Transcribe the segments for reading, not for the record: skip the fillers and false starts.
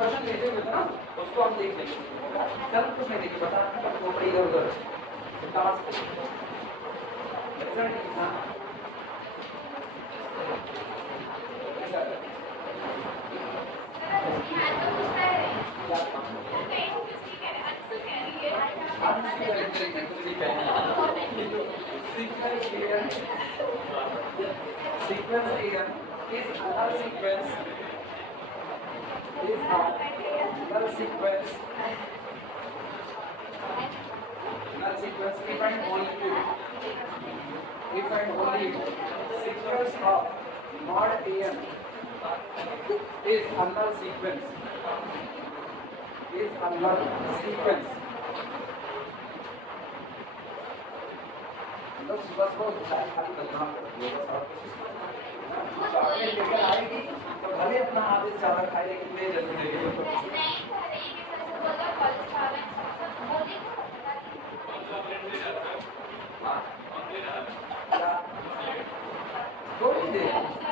Question लेते हुए था ना उसको हम देख लेंगे। कल कुछ नहीं देखिए बता वो पड़ी इधर उधर टास्क रिजल्ट कितना sequence AM is null sequence is null sequence if and only sequence of mod AM is a null sequence मतलब सुबह चाय खाली करना चॉकलेट लेकर आएगी तो भले अपना आधे चावल खाए लेकिन ले जरूर लेगी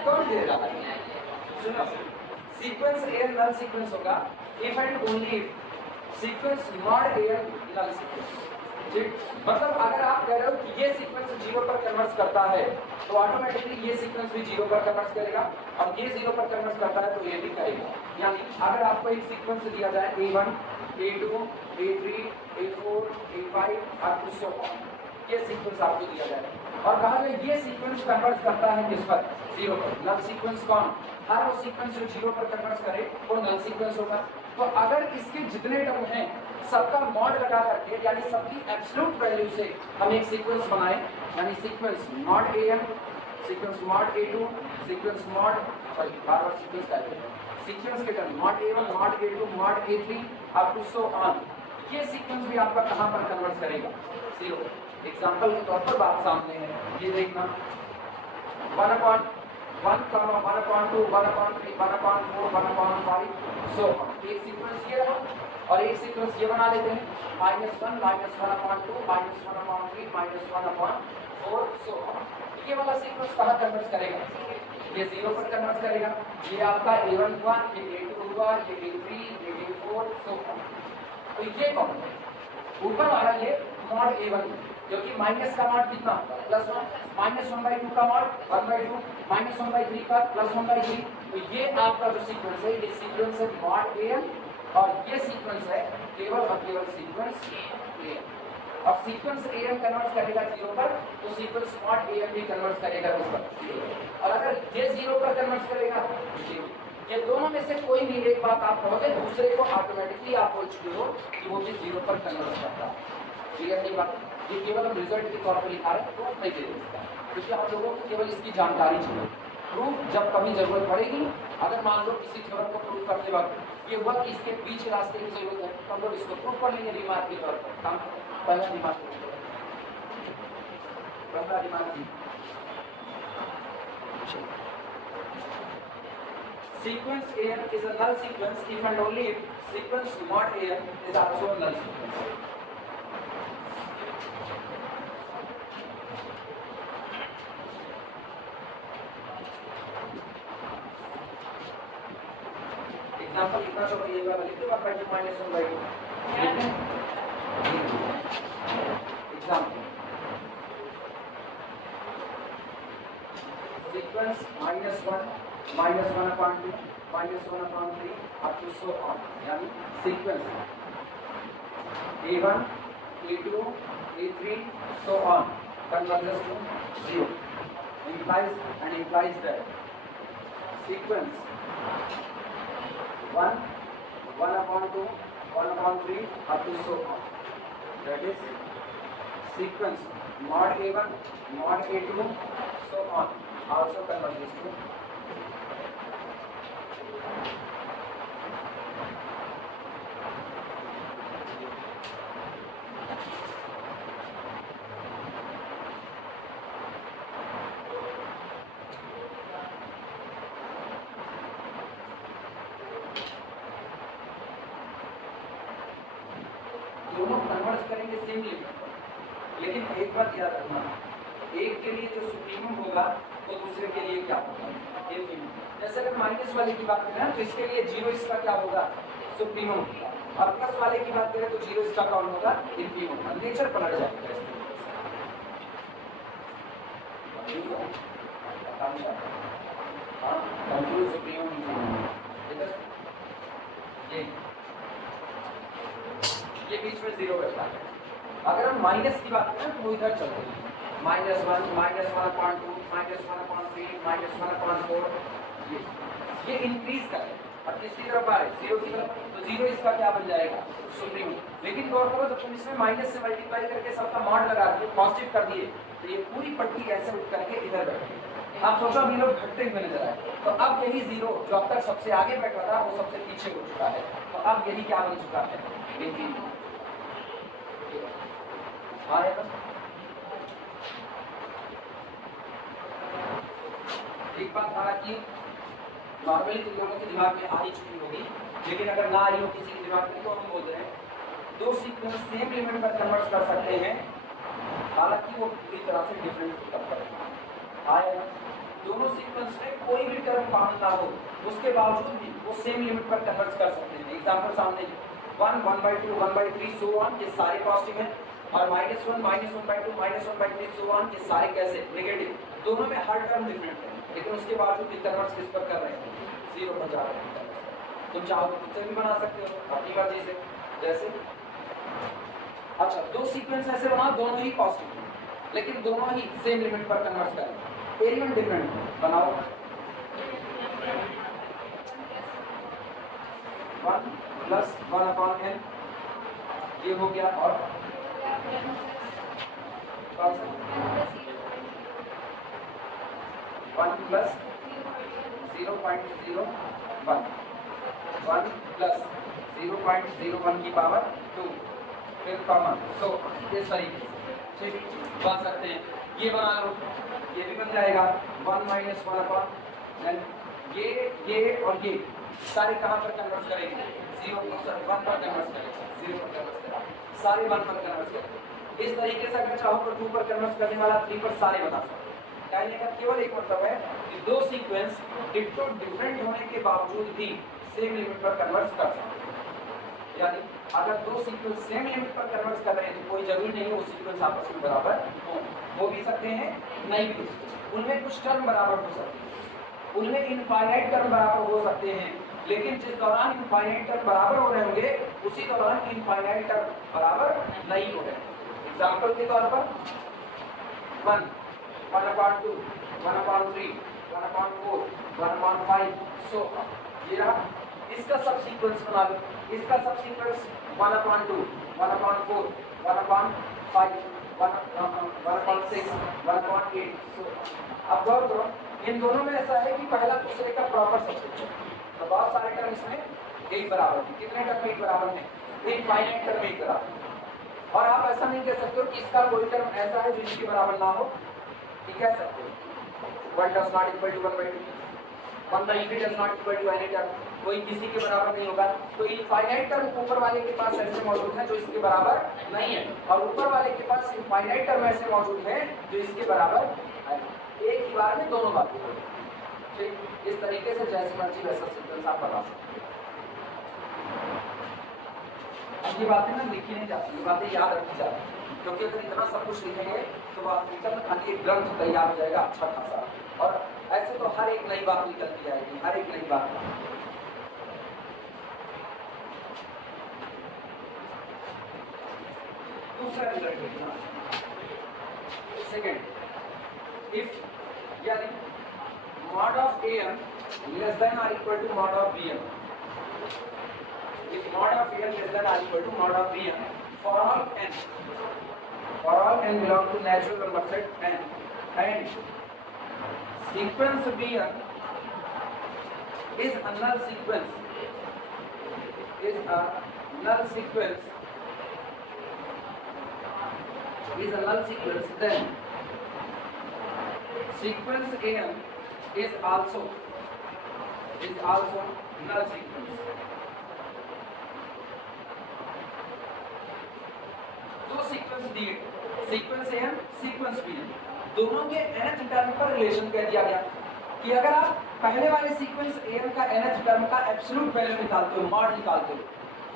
कौन दे रहा है सुनो सीक्वेंस ए नल सीक्वेंस होगा if and only if sequence mod a null sequence ठीक मतलब अगर आप कह रहे हो कि ये सीक्वेंस 0 पर कन्वर्ट करता है तो ऑटोमेटिकली ये सीक्वेंस भी 0 पर कन्वर्ट करेगा और ये 0 पर कन्वर्ट करता है तो ये भी करेगा। यानी अगर आपको एक सीक्वेंस दिया जाए A1 A2 A3 A4 A5 और so on ये सीक्वेंस आपको दिया जाए और कहा जाए ये सीक्वेंस कन्वर्ट करता है किस पर 0 पर नल सीक्वेंस कौन हर वो सीक्वेंस जो 0 पर कन्वर्ट करे वो नल सीक्वेंस होगा। तो अगर इसके जितने टर्म हैं सबका मॉड लगा करके यानी सबकी एब्सोल्यूट वैल्यू से हम एक सीक्वेंस बनाए यानी sequence mod AM sequence mod A2 sequence mod बार-बार सीक्वेंस कहते हैं सीक्वेंस के term mod A1 mod A2 mod A3 up to so on ये सीक्वेंस भी आपका कहां पर कन्वर्ट करेगा 0। एग्जांपल के तौर पर बात सामने है ये देखना 1/1, 1/2, 1/3, 1/4, 1/5 सो एक सीक्वेंस ये रहा और एक सीक्वेंस ये बना लेते हैं -1 -1/2 -1/3 -1/4 सो ये वाला सीक्वेंस कहाँ कन्वर्ट करेगा ये 0 पर कन्वर्ट करेगा। ये आपका A1 हुआ ये A2 हुआ ये A3 ये A4 सो तो ये कौन है ऊपर वाला ये मॉड A1 क्योंकि माइनस का मॉड कितना +1 -1/2 का मॉड 1/2 -1/3 का +1/3 तो ये आपका जो सीक्वेंस है ये सीक्वेंस है मॉड AM और ये सीक्वेंस है केवल और केवल सीक्वेंस AM और सीक्वेंस AM कन्वर्ट करेगा 0 पर तो सीक्वेंस मॉड AM भी कन्वर्ट करेगा उस पर और अगर ये 0 पर कन्वर्ट करेगा ये दोनों में से कोई भी एक बात आप कहोगे दूसरे को ऑटोमेटिकली आप बोल चुके हो कि वो भी 0 पर कन्वर्ट करता है। क्लियर नहीं बात ये केवल हम रिजल्ट के तौर पर लिखा रहे हैं प्रूफ नहीं दे सकता क्योंकि आप लोगों को केवल इसकी जानकारी चाहिए। प्रूफ जब कभी जरूरत पड़ेगी अगर मान लो किसी थ्योरम को प्रूफ करते वक्त ये हुआ कि इसके पीछे रास्ते की जरूरत है तो हम लोग इसको प्रूफ कर लेंगे रिमार्क के तौर पर काम पहला remark sequence AM is a null sequence if and only if sequence mod AM is also a null sequence. Example लिखना तो ये वाला लिख दो आप -1/2 example sequence -1 -1/2 -1/3 up to so on यानी sequence A1 A2 A3 so on converges to 0 implies that sequence 1 1/2 1/3 up to so on that is sequence mod A1 mod A2 so on also converges to दोनों convert करेंगे same limit लेकिन एक बात याद रखना एक के लिए जो सुप्रीमम होगा वो दूसरे के लिए क्या होगा जैसे अगर माइनस वाले की बात करें तो इसके लिए 0 इसका क्या होगा सुप्रीमम होगा और प्लस वाले की बात करें तो 0 इसका कौन होगा, इन्फीमम होगा। नेचर पलट जाएगा कंफ्यूज सुप्रीमम ये बीच में 0 बैठा है। अगर हम माइनस की बात करें तो वो इधर चलते हैं -1, -1.2, -1.3, -1.4 ये इंक्रीज करें और किसकी तरफ आए 0 की तरफ, तो 0 इसका क्या बन जाएगा, सुप्रीम। लेकिन गौर करो जब तुम इसमें माइनस से मल्टीप्लाई करके सबका मॉड लगा दिए, पॉजिटिव कर दिए, तो ये पूरी पट्टी ऐसे उठ करके इधर बैठी। आप सोचो अब ये लोग घटते हुए नजर आए, तो अब यही 0 जो अब तक सबसे आगे बैठा था वो सबसे पीछे हो चुका है, तो अब यही क्या बन चुका है, एक बात हालांकि नॉर्मली तुम लोगों के दिमाग में आ ही चुकी होगी, लेकिन अगर ना आई हो किसी के दिमाग में तो हम बोल रहे हैं दो सीक्वेंस सेम लिमिट पर कन्वर्ट कर सकते हैं, हालांकि वो पूरी तरह से डिफरेंट आएगा। दोनों सीक्वेंस में कोई भी टर्म कॉमन ना हो उसके बावजूद भी वो सेम लिमिट पर कन्वर्ट कर सकते हैं। एग्जांपल सामने 1, 1/2, 1/3 सो ऑन, ये सारे पॉजिटिव हैं, और -1, -1/2, -1/3 सो ऑन, ये सारे कैसे नेगेटिव। दोनों में हर टर्म डिफरेंट है, लेकिन उसके बावजूद भी कन्वर्ट किस पर कर रहे हैं, 0 पर जा रहे हैं। तुम चाहो तो खुद से भी बना सकते हो अपनी मर्जी से, जैसे अच्छा दो सीक्वेंस ऐसे बना, दोनों ही पॉजिटिव हैं लेकिन दोनों ही सेम लिमिट पर कन्वर्ट करें, एलिमेंट डिफरेंट बनाओ। 1 + 1/n ये हो गया, और कौन सा 1 + 0.01 1 + 0.01 की पावर 2 फिर कॉमन, तो इस तरीके से ठीक बन सकते हैं। ये बना लो, ये भी बन जाएगा 1 - 1/n, ये और ये सारे कहाँ पर कन्वर्ट करेंगे, 1 पर कन्वर्ट करेंगे, 0 पर कन्वर्ट करेंगे, सारे 1 पर कन्वर्ट करेंगे। इस तरीके से अगर चाहो तो 2 पर कन्वर्ट करने वाला 3 पर सारे बता सकते हैं। कहने का केवल एक मतलब है कि दो सीक्वेंस डिट्टो डिफरेंट होने के बावजूद भी सेम लिमिट पर कन्वर्ट कर सकते हैं। यानी अगर दो सीक्वेंस सेम लिमिट पर कन्वर्ट कर रहे हैं तो कोई जरूरी नहीं है वो सीक्वेंस आपस में बराबर हो भी सकते हैं, नहीं भी, उनमें कुछ टर्म बराबर हो सकते हैं, उनमें इनफाइनाइट टर्म बराबर हो सकते हैं, लेकिन जिस दौरान इनफाइनाइट टर्म बराबर हो रहे होंगे उसी दौरान इनफाइनाइट टर्म बराबर नहीं हो रहे। एग्जाम्पल के तौर पर 1, 1/2, 1/3, 1/4, 1/5, सो ये रहा। इसका सब सीक्वेंस बना लो, इसका सब सीक्वेंस 1/2, 1/4, 1/5, 1/6, 1/8, सो अब गौर करो इन दोनों में ऐसा है कि पहला दूसरे का प्रॉपर सब्स्टिट्यूट, तो बहुत सारे टर्म इसमें एक बराबर है। कितने टर्म एक बराबर है, इनफाइनाइट टर्म एक बराबर। और आप ऐसा नहीं कह सकते हो कि इसका कोई टर्म ऐसा है जो इसके बराबर ना हो, कह सकते हो 1 does not equal to 1/2, 1/3 does not equal to any term, कोई किसी के बराबर नहीं होगा। तो इनफाइनाइट टर्म ऊपर वाले के पास ऐसे मौजूद है जो इसके बराबर नहीं है, और ऊपर वाले के पास इनफाइनाइट टर्म ऐसे मौजूद है जो इसके बराबर है। एक ही बार में दोनों बातें हो, ठीक इस तरीके से जैसे मर्जी वैसा सीक्वेंस आप बना सकते हो। अब ये बातें ना लिखी नहीं जाती, ये बातें याद रखी जाती है, क्योंकि अगर इतना सब कुछ लिखेंगे तो वास्तविकता में खाली एक ग्रंथ तैयार हो जाएगा अच्छा खासा, और ऐसे तो हर एक नई बात निकलती जाएगी, हर एक नई बात। दूसरा रिजल्ट देखना, सेकेंड, इफ यानी mod of an less than or equal to mod of bn, if mod of an less than or equal to mod of bn for all n belong to natural number set n, and sequence bn is a null sequence, then sequence an is also null sequence। दो sequence दिए, sequence a n, sequence b n, दोनों के nth term पर relation कह दिया गया कि अगर आप पहले वाले सीक्वेंस एन का nth टर्म का एब्सोल्यूट वैल्यू निकालते हो, मॉड निकालते हो,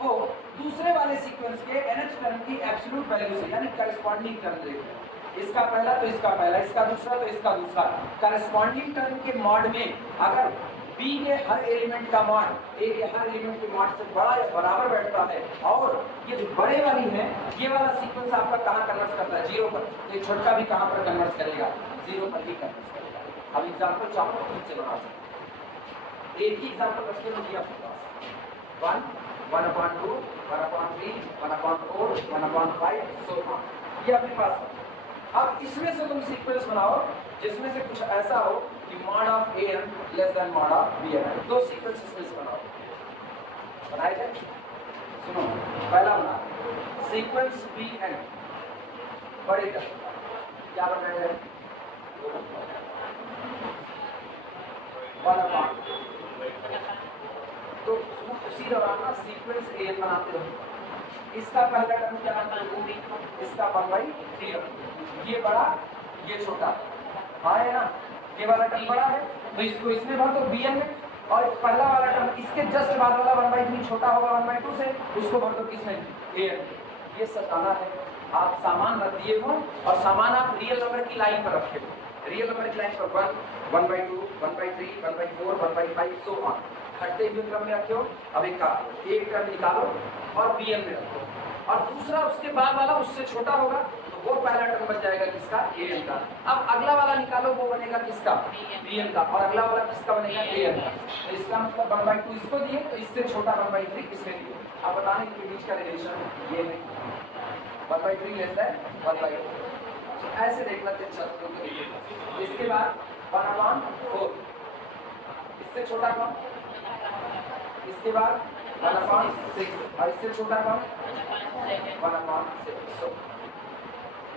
वो दूसरे वाले सीक्वेंस के nth टर्म की एब्सोल्यूट वैल्यू से यानी करस्पॉन्डिंग टर्म लेते हैं। इसका पहला तो इसका पहला, इसका दूसरा तो इसका दूसरा, करस्पॉन्डिंग टर्म के मॉड में अगर बी के हर एलिमेंट का मॉड ए के हर एलिमेंट के मॉड से बड़ा या बराबर बैठता है और ये जो बड़े वाली है ये वाला सीक्वेंस आपका कहाँ कन्वर्ट करता है, जीरो पर, तो ये छोटा भी कहाँ पर कन्वर्ट करेगा, जीरो पर ही कन्वर्ट करेगा। अब एग्जाम्पल चाहो तो खुद से बना सकते, एक ही एग्जाम्पल रखते हो दिया आपके पास 1, 1/2, 1/3, 1/4, 1/5, so on, ये अपने पास है। अब इसमें से तुम सीक्वेंस बनाओ जिसमें से कुछ ऐसा हो कि mod of a n less than mod of b n, दो सीक्वेंस इसमें से बनाओ, बनाए जाए। सुनो, पहला बना सीक्वेंस बी एन बड़े का क्या बनाया जाए, 1/, तो उसी दौरान ना सीक्वेंस ए एन बनाते रहो। इसका पहला टर्म क्या है, इसका 1/3, ये बड़ा ये छोटा, हाँ है ना, ये वाला टर्म बड़ा है तो इसको इसमें भर दो बी एन में, और पहला वाला टर्म इसके जस्ट बाद वाला 1/3 छोटा होगा 1/2 से, उसको भर दो किसमें, ए एन। ये सताना है, आप सामान रख दिए हो और सामान आप रियल नंबर की लाइन पर रखे हो, रियल नंबर की लाइन पर 1, 1/2, 1/3, 1/4, 1/5 सो ऑन, घटते हुए क्रम में रखे हो। अब एक टर्म निकालो और बी एन में रखो, और दूसरा उसके बाद वाला उससे छोटा होगा तो वो पहला टर्म बन जाएगा किसका, ए एन का। अब अगला वाला निकालो, वो बनेगा किसका, बी एन का, और अगला वाला किसका बनेगा, ए एन का। तो इसका मतलब 1/2 इसको दिए तो इससे छोटा 1/3 इसमें दिए। आप बताने के बीच का रिलेशन ये है, 1/3 लेता है 1/2, ऐसे देखना चाहिए। इसके बाद 1/4, इससे छोटा कौन, इसके बाद 1/6, और इससे छोटा कौन, 1/6,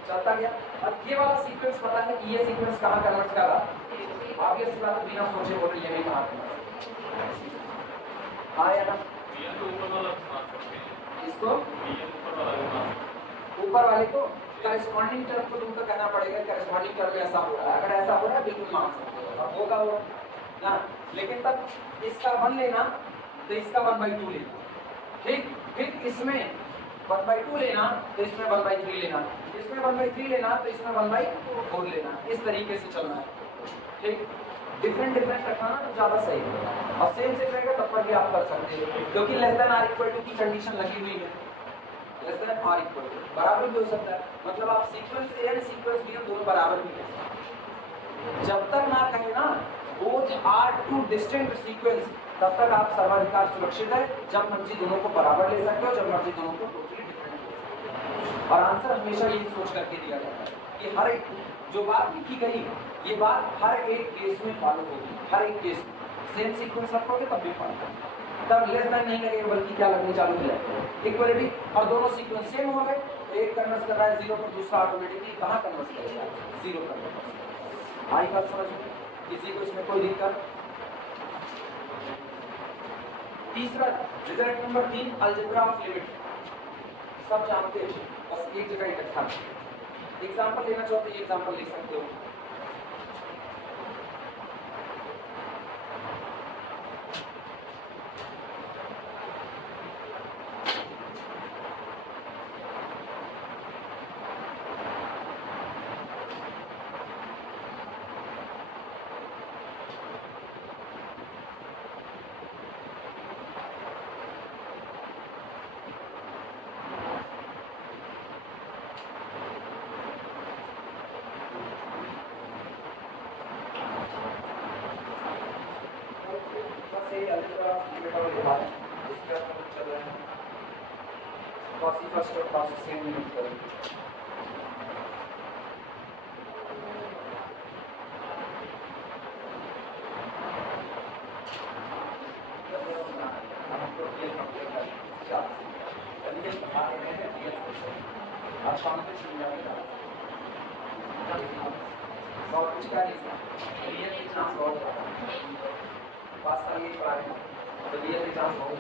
चलता गया। अब ये वाला सीक्वेंस पता है कि ये सीक्वेंस कहाँ कन्वर्ट कर रहा, आगे इस बात बिना सोचे बोले ये भी कहाँ आया ना, इसको ऊपर वाले को करस्पॉन्डिंग टर्म को तुमको कहना पड़ेगा, करस्पॉन्डिंग टर्म ऐसा हो रहा है, अगर ऐसा हो रहा है बिल्कुल मान सकते हो, होगा वो ना, लेकिन तब इसका 1 लेना तो इसका 1/2 लेना, ठीक, फिर इसमें 1/2 लेना तो इसमें 1/3 लेना, इसमें 1/3 लेना तो इसमें 1/4 लेना, इस तरीके से चलना है, ठीक। डिफरेंट रखना ना तो ज़्यादा सही है, और सेम रहेगा तब पर भी आप कर सकते हो, क्योंकि less than or equal to की कंडीशन लगी हुई है, less than or equal to बराबर भी हो सकता है, मतलब आप sequence a n sequence b n दोनों बराबर भी कर सकते हैं। जब तक ना कहें ना both are two distinct sequence तब तक आप सर्वाधिकार सुरक्षित है, जब मर्जी दोनों को बराबर ले सकते हो, जब मर्जी दोनों को टोटली डिफरेंट ले सकते हो। और आंसर हमेशा यही सोच करके दिया जाता है कि हर एक जो बात लिखी गई ये बात हर एक केस में फॉलो होगी, हर एक केस में सेम सीक्वेंस रखोगे तब भी फॉलो होगा, तब लेस देन नहीं लगेगा बल्कि क्या लगने चालू हो जाएगा, इक्वलिटी, और दोनों सीक्वेंस सेम हो गए, एक कन्वर्ट कर रहा है 0 पर, दूसरा ऑटोमेटिकली कहाँ कन्वर्ट करेगा, 0 पर। आई बात समझ में, किसी को इसमें कोई दिक्कत। तीसरा result number 3 algebra of limit, सब जानते हैं, बस एक जगह इकट्ठा। एग्जांपल लेना चाहो तो ये एग्जांपल लिख सकते हो, फर्स्ट और क्लास सेम यूज करेंगे। आज शाम तक बहुत कुछ क्या नहीं रियल की चांस बहुत पास साल ये पढ़ा रहे तो रियल की चांस बहुत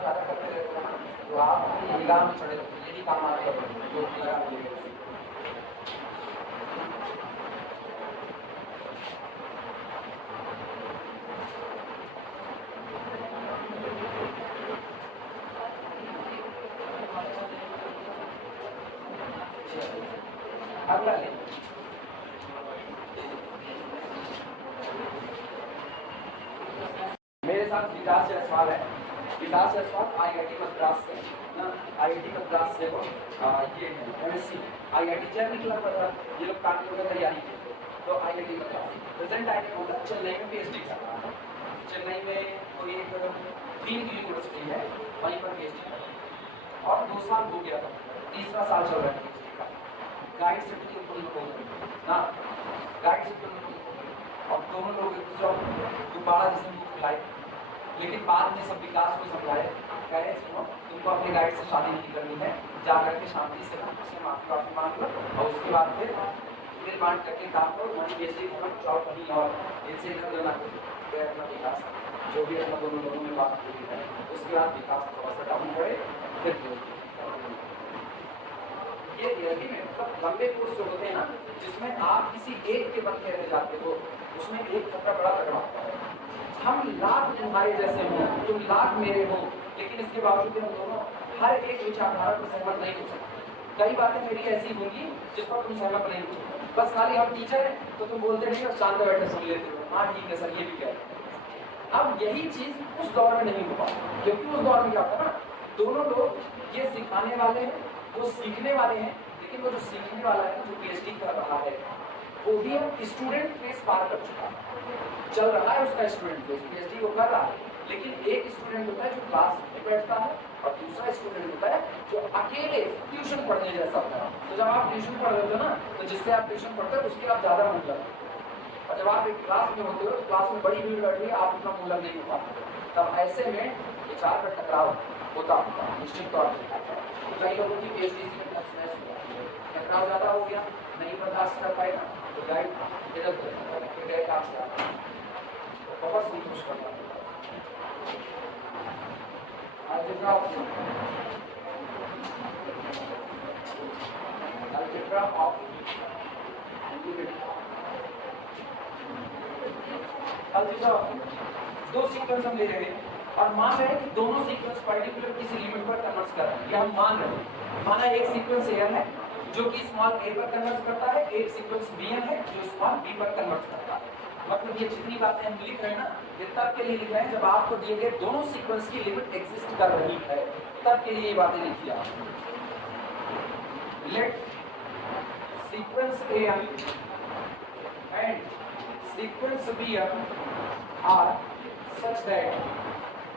ज़्यादा करते रहते हैं तो आप अपनी निगाह में चढ़े रहते हैं, यही काम आपका जो साथ विकास जायसवाल है। विकास जायसवाल IIT मद्रास से, IIT मद्रास से वो ये MSc IIT चैन निकला था, ये लोग काटने की तैयारी की तो IIT मद्रास प्रेजेंट IIT होगा चेन्नई में PhD कर रहा है। चेन्नई में कोई एक डीम्ड यूनिवर्सिटी है, वहीं पर PhD कर रहा है और 2 साल हो गया था, तीसरा साल चल रहा है PhD का। गाइड सेक्टर हाँ गाइड सेक्टर और दोनों लोग दोबारा जिसमें बुलाए, लेकिन बाद में सब विकास को समझाए, कहे सुनो तुमको अपने गाइड से शादी नहीं करनी है, जा करके शांति से ना उससे माफी मांग लो और उसके बाद फिर बांट करके काम करो, वहीं PhD खत्म जाओ कहीं और, इनसे कर देना अपना विकास जो भी अपना दोनों लोगों में बात पूरी है, उसके बाद विकास थोड़ा सा डाउन करे फिर ये थियरी में मतलब लंबे कोर्स जो होते हैं ना, जिसमें आप किसी एक के बन के रह जाते हो, उसमें एक खतरा बड़ा तगड़ा होता है। हम लाख तुम्हारे जैसे हो, तुम लाख मेरे हो, लेकिन इसके बावजूद हम दोनों हर एक विचारधारा पर सहमत नहीं हो सकते। कई बातें मेरी ऐसी होंगी जिस पर तुम सहमत नहीं हो सकते, बस खाली हम टीचर हैं तो तुम बोलते नहीं, शांत बैठे सुन लेते हो, हाँ ठीक है सर ये भी कह रहे हैं। अब यही चीज उस दौर में नहीं हो पाती, क्योंकि उस दौर में क्या होता ना, दोनों लोग ये सिखाने वाले हैं, वो सीखने वाले हैं, लेकिन वो जो सीखने वाला है जो PhD कर रहा है वो भी अब स्टूडेंट फेस पार कर चुका है, चल रहा है उसका स्टूडेंट फेस, PhD वो कर रहा है, लेकिन एक स्टूडेंट होता है जो क्लास में बैठता है और दूसरा स्टूडेंट होता है जो अकेले ट्यूशन पढ़ने जैसा होता है। तो जब आप ट्यूशन पढ़ रहे हो ना, तो जिससे आप ट्यूशन पढ़ते हो उसके आप ज़्यादा मन लगता है, और जब आप एक क्लास में होते हो तो क्लास में बड़ी भीड़ बैठ रही है, आप उतना मन लग नहीं हो पाते, तब ऐसे में विचार का टकराव होता निश्चित तौर पर। कई लोगों की PhD में टकराव ज़्यादा हो गया, नहीं बर्दाश्त कर पाएगा तो गाइड इधर फिर गए काम से बहुत सी खुश करना algebra of दो सीक्वेंस हम ले रहे हैं और मान रहे हैं कि दोनों सीक्वेंस पर्टिकुलर किसी लिमिट पर कन्वर्ट कर रहे हैं, ये हम मान रहे हैं। माना एक सीक्वेंस AN है जो कि स्मॉल a पर कन्वर्ट करता है, एक सीक्वेंस BN है जो स्मॉल b पर कन्वर्ट करता है। मतलब ये जितनी बातें हम लिख रहे हैं ना, ये तब के लिए लिख रहे हैं जब आपको दिए गए दोनों सीक्वेंस की लिमिट एग्जिस्ट कर रही है, तब के लिए ये बातें लिखी आप। Let sequence AN and sequence BN are such that,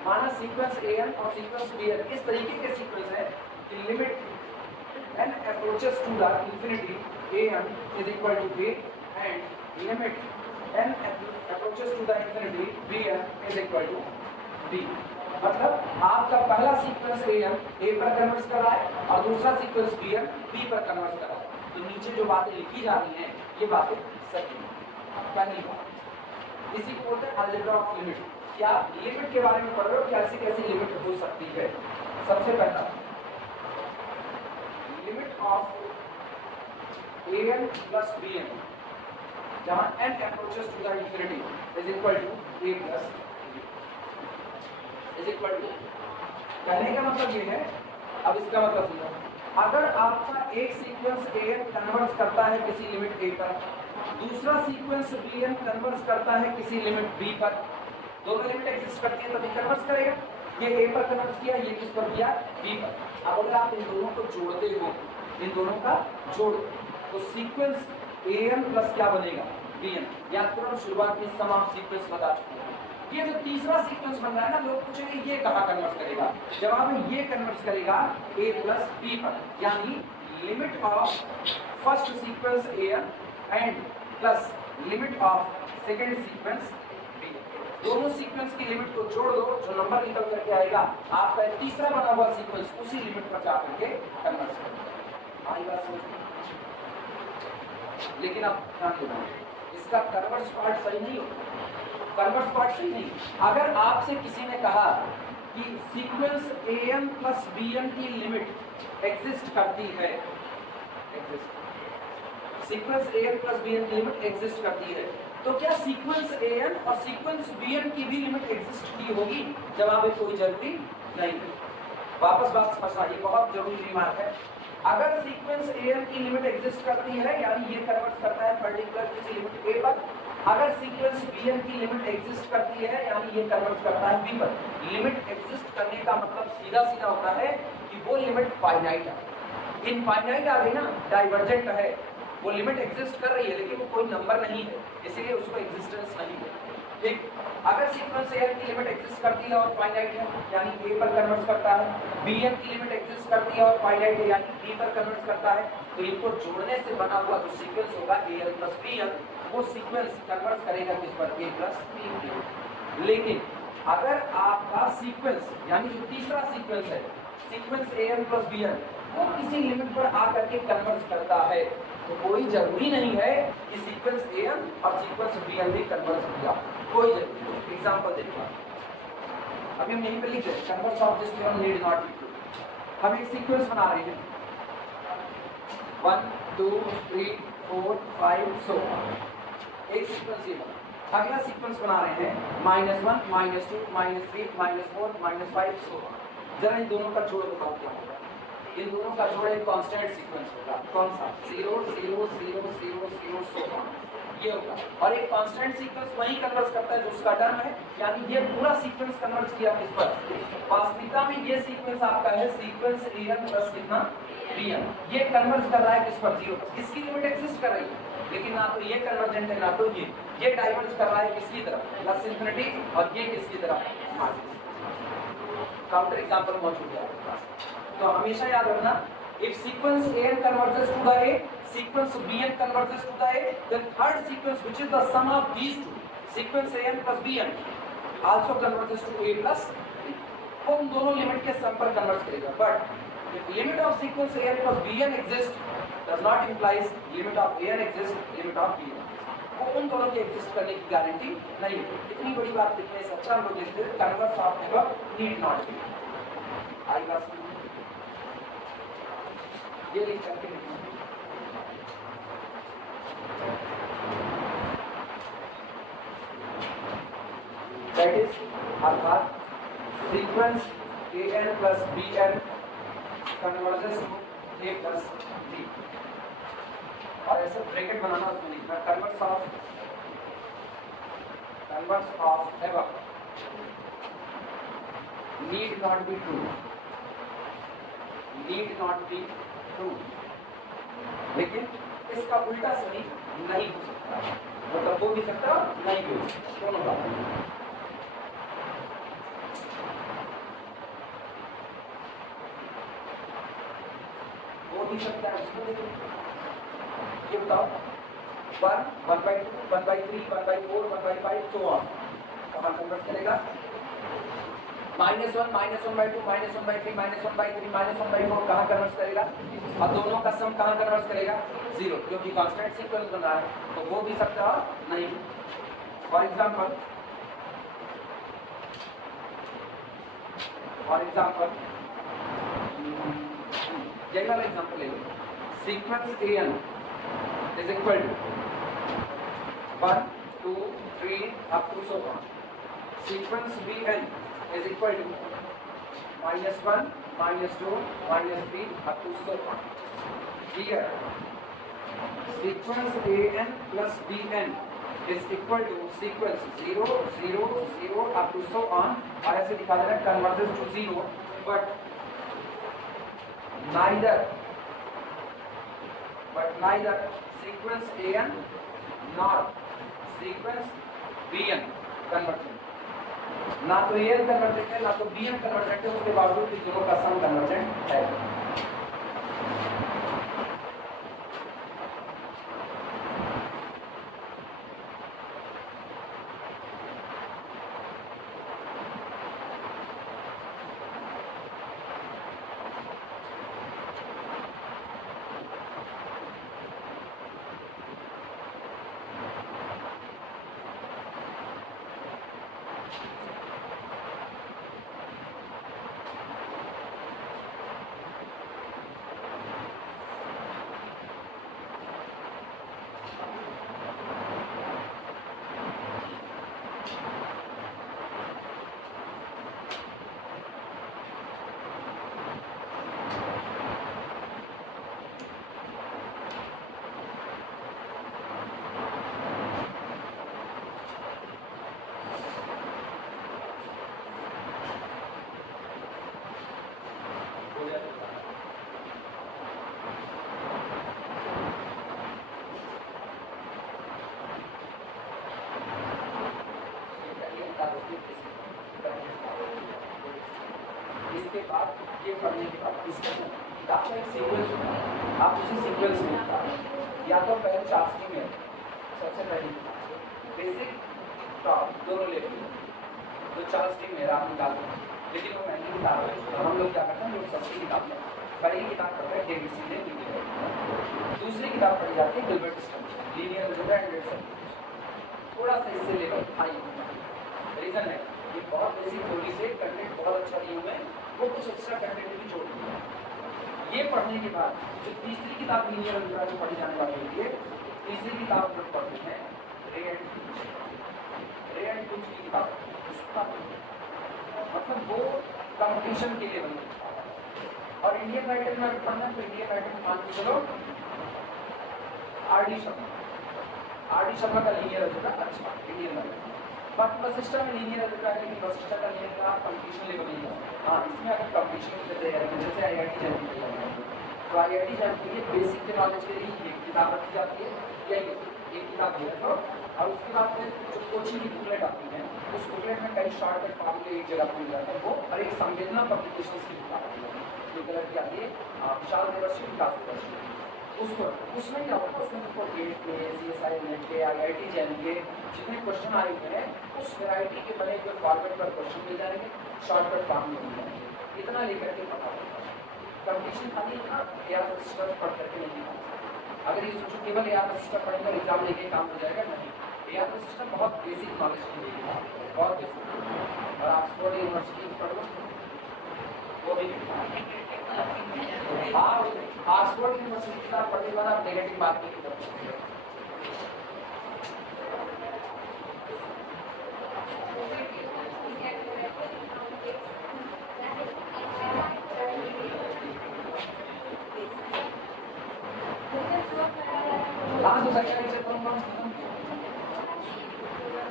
माना सीक्वेंस AN और सीक्वेंस BN इस तरीके के सीक्वेंस है कि limit n approaches to the infinity AN is equal to A and limit n approaches to the infinity BN is equal to B। मतलब आपका पहला सीक्वेंस AN A पर कन्वर्ट कर रहा है और दूसरा सीक्वेंस BN B पर कन्वर्ट कर रहा है, तो नीचे जो बातें लिखी जा रही हैं ये बातें सही हैं। पहली बात इसी को बोलते हैं अलजेब्रा ऑफ लिमिट। क्या लिमिट के बारे में पढ़ रहे हो, कैसी कैसी लिमिट हो सकती है। सबसे पहला limit of AN plus BN जहां n approaches to the infinity is equal to A plus B is equal to, कहने का मतलब ये है, अब इसका मतलब सुनो, अगर आपका एक सीक्वेंस AN कन्वर्ट करता है किसी लिमिट A पर, दूसरा सीक्वेंस BN कन्वर्ट करता है किसी लिमिट B पर, दोनों लिमिट एग्जिस्ट करती है तभी कन्वर्ट करेगा। ये A पर कन्वर्ट किया, ये किस पर किया, B पर। अब अगर आप इन दोनों को जोड़ते हो, इन दोनों का जोड़, तो सीक्वेंस AN प्लस क्या बनेगा, BN। या तुरंत शुरुआत में सम ऑफ सीक्वेंस बता चुके हैं। ये जो तीसरा सीक्वेंस बन रहा है ना, लोग पूछेंगे ये कहाँ कन्वर्ट करेगा, जवाब है ये कन्वर्ट करेगा A प्लस B पर, यानी limit of first sequence AN and plus limit of second sequence B। दोनों सीक्वेंस की लिमिट को जोड़ दो, जो नंबर निकल करके आएगा आपका तीसरा बना हुआ सीक्वेंस उसी लिमिट पर जाकर के कन्वर्ट करेगा। आई बात समझ। लेकिन अब ध्यान देना, इसका कन्वर्स पार्ट सही नहीं होगा, कन्वर्स पार्ट सही नहीं। अगर आपसे किसी ने कहा कि सीक्वेंस AN प्लस BN की लिमिट एग्जिस्ट करती है, सीक्वेंस AN प्लस BN की लिमिट एग्जिस्ट करती है, तो क्या सीक्वेंस AN और सीक्वेंस BN की भी लिमिट एग्जिस्ट की होगी? जवाब है कोई जरूरी नहीं। वापस बात समझना, ये बहुत जरूरी रिमार्क है। अगर सीक्वेंस AN की लिमिट एग्जिस्ट करती है, यानी ये कन्वर्ट करता है पर्टिकुलर किसी लिमिट A पर, अगर सीक्वेंस bn की लिमिट एग्जिस्ट करती है यानी ये कन्वर्ट करता है b पर। लिमिट एग्जिस्ट करने का मतलब सीधा सीधा होता है कि वो लिमिट फाइनाइट है। इनफाइनाइट आ गई ना, डाइवर्जेंट है, वो लिमिट एग्जिस्ट कर रही है लेकिन वो कोई नंबर नहीं है, इसीलिए उसको एग्जिस्टेंस नहीं है। ठीक, अगर सीक्वेंस a की लिमिट एग्जिस्ट करती है और फाइनाइट है यानी a पर कन्वर्ट करता है, bn की लिमिट एग्जिस्ट करती है और फाइनाइट है यानी b पर कन्वर्ट करता है, तो इनको जोड़ने से बना हुआ जो सीक्वेंस होगा al प्लस bn, वो सीक्वेंस कन्वर्ट करेगा किस पर, a प्लस b। लेकिन अगर आपका सीक्वेंस यानी जो तीसरा सीक्वेंस है, सीक्वेंस an प्लस bn, वो किसी लिमिट पर आकर के कन्वर्ट करता है, तो कोई जरूरी नहीं है कि सीक्वेंस an और सीक्वेंस bn भी कन्वर्ट किया, कोई जरूरी नहीं। एग्जांपल देखिए, अभी हम यहीं पे लिख रहे हैं converse of this theorem need not be true. हम एक सीक्वेंस बना रहे हैं 1 2 3 4 5 सो एक सीक्वेंस ये बना। अगला सीक्वेंस बना रहे हैं -1 -2 -3 -4 -5 सो। जरा इन दोनों का जोड़ बताओ क्या होगा। इन दोनों का जोड़ एक कांस्टेंट सीक्वेंस होगा, कौन सा, 0 0 0 0 0 सो ये होगा। और एक कांस्टेंट सीक्वेंस वही कन्वर्ट करता है जो उसका टर्म है, यानी ये पूरा सीक्वेंस कन्वर्ट किया किस पर, वास्तविकता में ये सीक्वेंस आपका है सीक्वेंस an प्लस कितना bn, ये कन्वर्ट कर रहा है किस पर, 0 पर। इसकी लिमिट एग्जिस्ट कर रही है लेकिन ना तो ये कन्वर्जेंट है ना तो ये डाइवर्ज कर रहा है किसकी तरफ, प्लस इंफिनिटी, और ये किसकी तरफ, माइनस। काउंटर एग्जांपल मौजूद है आपके पास, तो हमेशा याद रखना, if sequence an converges to the a, sequence bn converges to the a, then third sequence which is the sum of these two, sequence an plus bn also converges to a plus b। वो उन दोनों limit के सम पर convert करेगा। But if limit of sequence an plus bn exists does not implies limit of an exists limit of bn, वो उन दोनों के एग्जिस्ट करने की गारंटी नहीं है। इतनी बड़ी बात लिखने से अच्छा हम लोग लिखते हैं converse of never need not be. आई बात ये लिख करके दैट इज अर्थात sequence an plus bn converges to a plus b, और ऐसे ब्रैकेट बनाना उसमें लिखना converse of ever need not be true, need not be true, लेकिन इसका उल्टा सही नहीं हो सकता, मतलब हो भी सकता नहीं भी हो सकता, दोनों बात। हो भी सकता है उसको ये बताओ 1 1/2 1/3 1/4 1/5 सो ऑन, कहाँ कन्वर्ट करेगा, -1 -1/2 -1/3 -1/3 -1/4 कहाँ कन्वर्ट करेगा, और दोनों का सम कहाँ कन्वर्ट करेगा, 0, क्योंकि कांस्टेंट सीक्वेंस बन रहा है, तो वो भी सकता नहीं। फॉर एग्जांपल यही वाला एग्जांपल ले लो, sequence an is equal to 1 2 3 up to so on, sequence bn is equal to -1 -2 -3 up to so on। Here sequence an plus bn is equal to sequence 0 0 0 up to so on, और ऐसे दिखा देना converges to 0, but neither sequence an nor sequence bn convergent, ना तो an convergent है ना तो bn convergent है, उसके बावजूद इन दोनों का सम convergent है। इसके बाद ये पढ़ने के बाद इसका आपका एक सीक्वेंस होगा, आप उसी सीक्वेंस में या तो पहले चार्जिंग में सबसे पहले बेसिक टॉप दोनों लेवल तो चार्जिंग में आप निकालते हैं, लेकिन वो महंगी किताब है तो हम लोग क्या करते हैं, लोग सस्ती किताब लेते हैं। पहली किताब पढ़ते हैं डेविड सी ने, दूसरी किताब पढ़ी जाती है Gilbert stump linear algebra and it's थोड़ा सा इससे लेवल हाई। रीजन है ये बहुत बेसिक थ्योरी से कंटेंट बहुत अच्छा नहीं हुआ है, वो कुछ एक्स्ट्रा कंटेंट भी जोड़ दिया। ये पढ़ने के बाद जो तीसरी किताब लीनियर अलजेब्रा में पढ़ी जाने वाली होती है, तीसरी किताब जो पढ़ते हैं रे एंड कुंज की किताब, उसका मतलब वो कंपटीशन के लिए बनी। और इंडियन राइटर में पढ़ना तो इंडियन राइटर में मान के चलो आर डी शर्मा का लीनियर अलजेब्रा अच्छा इंडियन राइटर, बट वशिष्ठा में लीनियर अलजेब्रा है, लेकिन वशिष्ठा का लीनियर का कंपटीशन लेवल नहीं है। हाँ, इसमें अगर कंपटीशन देते हैं जैसे IIT जैन तो IIT जैन के लिए बेसिक के नॉलेज के लिए एक किताब रखी जाती है, या एक किताब दिया तो, और उसके बाद फिर जो कोचिंग की बुकलेट आती है उस बुकलेट में कई शॉर्टकट फॉर्मूले एक जगह पर मिल जाता है वो, और एक संवेदना पब्लिकेशन की किताब आती है जो कलर की आती है विशाल देवर्षि विकास देवर्षि, उसको उसमें क्या होता है, उसमें आपको गेट के CSI नेट के IIT जैन के जितने क्वेश्चन आए हुए हैं उस वैरायटी के बने हुए फॉर्मेट पर क्वेश्चन मिल जाएंगे, शॉर्टकट फॉर्म मिल जाएंगे, इतना लेकर के पता होगा। कंपटीशन खाली इतना एआर रजिस्टर पढ़ करके नहीं होगा। अगर ये सोचो केवल एआर रजिस्टर पढ़कर एग्जाम लेके काम हो जाएगा, नहीं। एआर रजिस्टर बहुत बेसिक नॉलेज के लिए बहुत बेसिक, और ऑक्सफोर्ड यूनिवर्सिटी पढ़ लो वो भी। हाँ, ऑक्सफोर्ड यूनिवर्सिटी का पढ़ने के बाद आप नेगेटिव मार्किंग की तरफ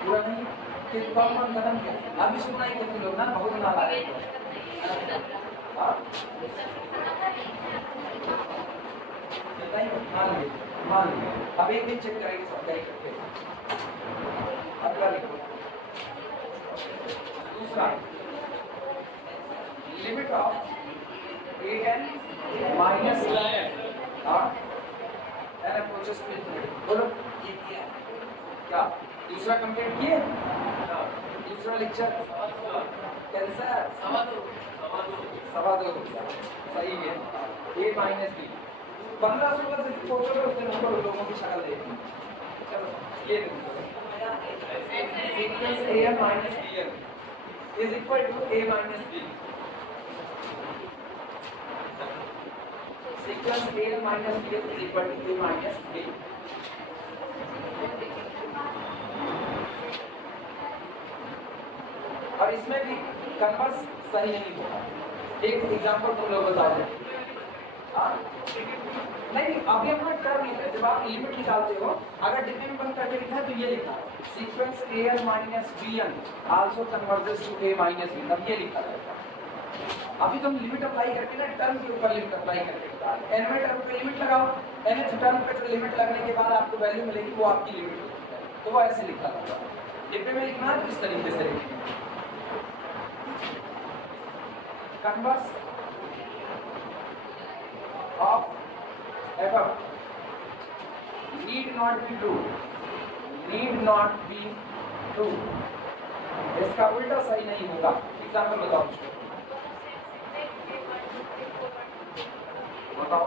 पूरा नहीं कि कौन खत्म किया, अभी सुनना ही तुम लोग ना बहुत ना आ रहे हैं। मान लिया अब एक दिन चेक करेंगे सब करके। अगला लिखो दूसरा limit of an minus n approaches to infinity. बोलो ये किया क्या? दूसरा कंप्लीट किए? दूसरा लेक्चर कैंसर सवा दो सही है। a माइनस बी 1500 से सोचोगे उसके नंबर लोगों की शक्ल देखनी। चलो ये देखो sequence an minus bn is equal to a minus b। Sequence an minus bn is equal to a minus b। और इसमें भी कन्वर्स सही नहीं होगा। एक एग्जांपल तुम लोग बता दो। नहीं अभी अपना टर्म लिखा है, जब आप लिमिट निकालते हो अगर डिग्री में बंद करके लिखा है तो ये लिखा है sequence an minus bn also converges to a minus b, तब ये लिखा रहेगा। अभी तुम लिमिट अप्लाई करके ना टर्म के ऊपर लिमिट अप्लाई करके n में टर्म पे लिमिट लगाओ, nth टर्म पे जो लिमिट लगने के बाद आपको वैल्यू मिलेगी वो आपकी लिमिट होगी, तो वो ऐसे लिखा होगा। डिब्बे में लिखना है तो इस तरीके से लिखना converse of above need not be true, need not be true। इसका उल्टा सही नहीं होगा। एग्जाम्पल बताओ बताओ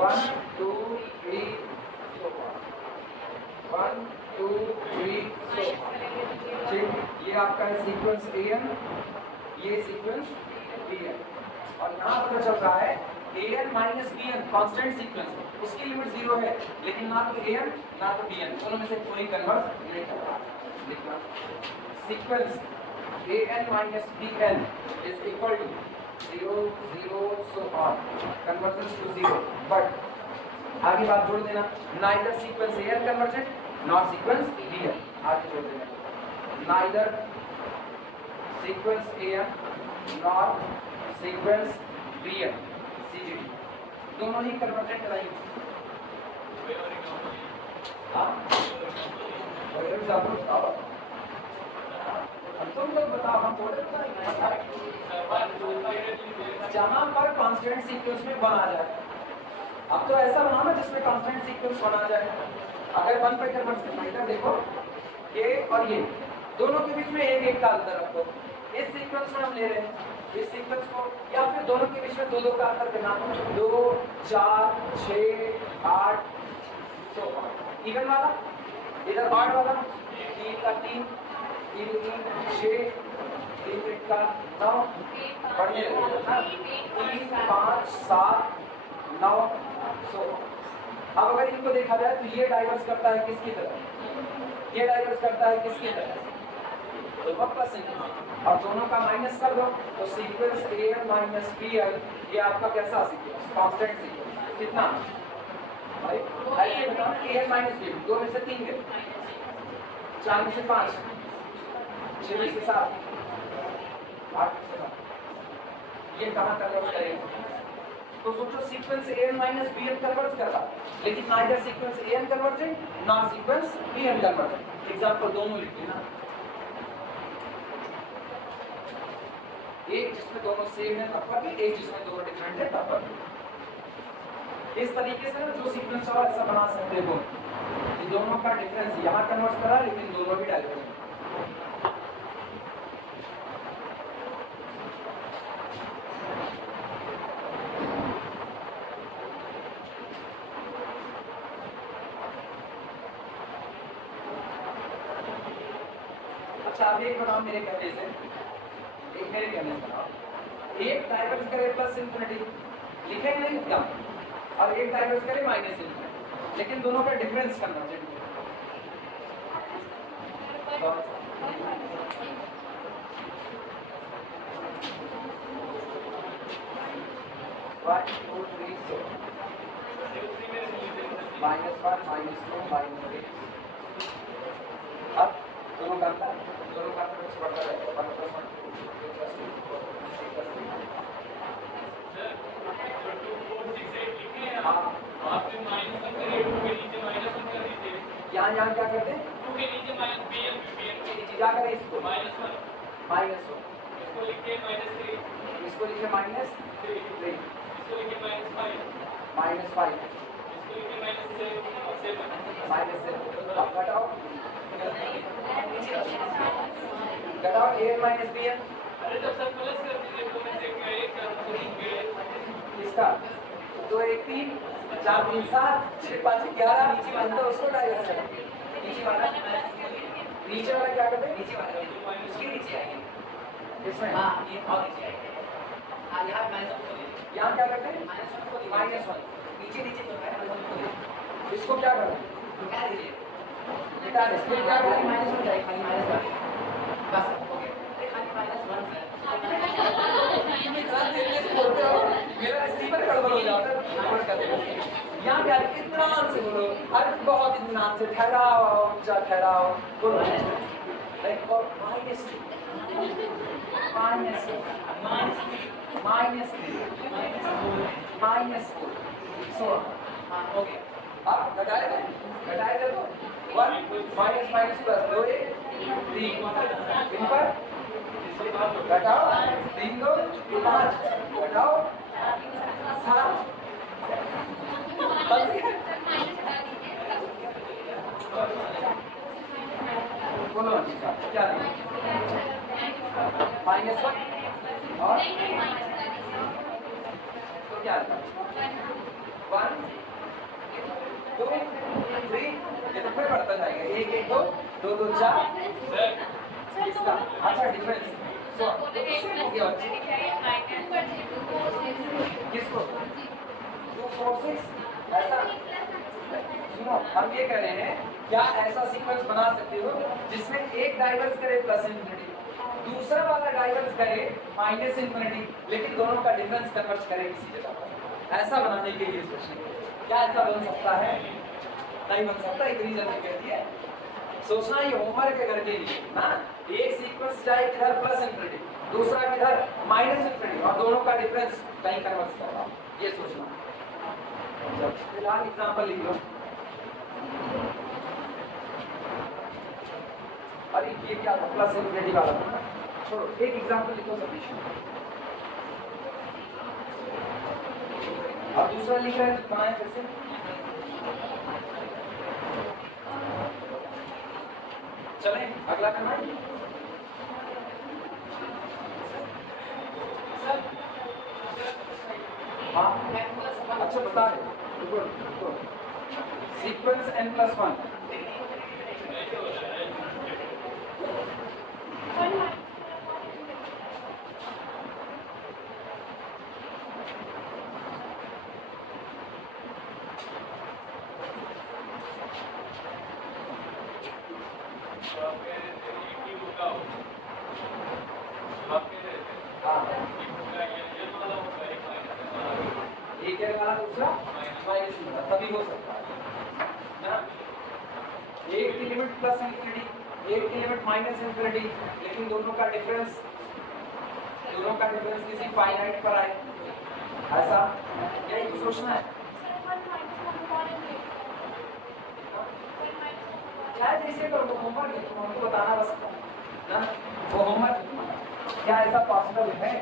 1 2 3 1 2 3 ठीक, ये आपका है सीक्वेंस an, ये सीक्वेंस bn, और यहाँ पता चल रहा है an minus bn constant sequence है, उसकी लिमिट 0 है, लेकिन ना तो an ना तो bn दोनों में से कोई कन्वर्स नहीं कर रहा। लिखना sequence an minus bn is equal to 0 0 so on convergence to 0, but आगे बात जोड़ देना neither sequence an convergent not sequence bn, आगे जोड़ देना neither sequence an not sequence bn CGD दोनों ही कन्वर्जेंट नहीं। हाँ हम तो हम थोड़े जहां पर कांस्टेंट सीक्वेंस में 1 आ जाए। अब तो ऐसा बनाना जिसमें कांस्टेंट सीक्वेंस 1 आ जाए। अगर 1 पे कन्वर्ट करना है देखो ये और ये दोनों के बीच में एक का अंतर रखो। इस सीक्वेंस में हम ले रहे हैं इस सीक्वेंस को, या फिर दोनों के बीच में 2 का अंतर करना, 2 4 6 8 तो इवन वाला, इधर ऑड वाला, 3 का 3 3 3 6 3 का 9 बढ़ने लगेगा 3 5 7 9 16। अब अगर इनको देखा जाए तो ये डाइवर्स करता है किसकी तरफ, ये डाइवर्स करता है किसकी तरफ, तो प्लस और दोनों का माइनस कर दो तो सीक्वेंस AN माइनस BL ये आपका कैसा सीक्वेंस, कांस्टेंट सीक्वेंस कितना भाई ऐसे बताओ AN माइनस BL 2 में से 3 गए, 4 में से 5, 6 में से 7, 8 में से 9, ये कहाँ कन्वर्ट करेंगे। तो सोचो sequence AN minus BL convert कर रहा लेकिन neither sequence AN converging not sequence BL converging. Example दोनों लिखिए ना, एक जिसमें दोनों सेम है तब पर, एक जिसमें दोनों डिफरेंट है तब पर। इस तरीके से जो सीक्वेंस चाहो ऐसा बना सकते हो कि दोनों का डिफरेंस यहाँ कन्वर्ट करा लेकिन दोनों भी डाइवर्जेंट। अच्छा अब एक बनाओ मेरे कहने से, एक मेरे कहने से बनाओ, एक डाइवर्स करे प्लस इंफिनिटी लिखेंगे नहीं क्या, और एक डाइवर्स करे माइनस इंफिनिटी लेकिन दोनों का डिफरेंस करना चाहिए। 1 2 3 4 -1 -2 -3 अब दोनों का कुछ बढ़ता रहेगा 1 + 1 यहाँ क्या करते हैं 2 के नीचे माइनस BL क्या करें इसको -1 -1 इसको लिखिए -3 इसको लिखिए -3 इसको लिखिए -5 -5 इसको लिखिए -7 अब घटाओ AN माइनस BL अरे जब सब प्लस कर दीजिए तो में से एक इसका 2 1 3 4 3 7 6 5 11 तो उसको डाइवर्स करें। नीचे वाला क्या करते हैं, नीचे वाला उसके नीचे आएंगे इसमें हां ये और नीचे आएंगे। हां यहाँ क्या करते हैं -1 नीचे तो है इसको क्या करें क्या दीजिए बेटा इसको क्या करें -1 जाए खाली -1 बस ओके खाली -1 मेरा रिसीवर गड़बड़ हो जाता है नोट कर दे। यहाँ क्या इत्मीनान से बोलो, अरे बहुत इत्मीनान से ठहराओ बोलो लाइक -2 सो ओके अब घटाए तो 1 -+ 2 1 3 इन पर घटाओ 3 2 5 घटाओ 7 बोलो क्या -1 और तो क्या आता 1 2 3 ये तो फिर बढ़ता जाएगा 1 1 2 2 2 4 इसका अच्छा डिफरेंस सो हो गया किसको 2 4 6 ऐसा सुनो हम ये कह रहे हैं क्या ऐसा सीक्वेंस बना सकते हो जिसमें एक डाइवर्स करे प्लस इंफिनिटी दूसरा वाला डाइवर्स करे माइनस इंफिनिटी लेकिन दोनों का डिफरेंस कन्वर्ज करे किसी जगह पर। ऐसा बनाने के लिए सोचेंगे क्या ऐसा बन सकता है, नहीं बन सकता। एक रीजन में कहती है सोचना ये होमवर्क है घर के लिए ना, एक सीक्वेंस जाए किधर प्लस इंफिनिटी दूसरा किधर माइनस इंफिनिटी और दोनों का डिफरेंस कहीं कन्वर्ज कर रहा ये सोचना। फिलहाल एग्जांपल लिख लो। अरे ये क्या था प्लस इंफिनिटी वाला था छोड़ो, एक एग्जांपल लिखो सफिशिएंट। अब दूसरा लिख रहा है तो बनाए फिर से। चलें अगला करना है। हाँ अच्छा बता रहे सीक्वेंस n+1 एक है वाला दूसरा माइनस वाला तभी हो सकता है ना। एक की लिमिट प्लस इंफिनिटी, एक की लिमिट माइनस इंफिनिटी, लेकिन दोनों का डिफरेंस किसी फाइनाइट पर आए, ऐसा यही तो सोचना है। चाहे जैसे करो वो होमवर्क है, तुम हमको बताना बस ना, वो होमवर्क क्या ऐसा पॉसिबल है?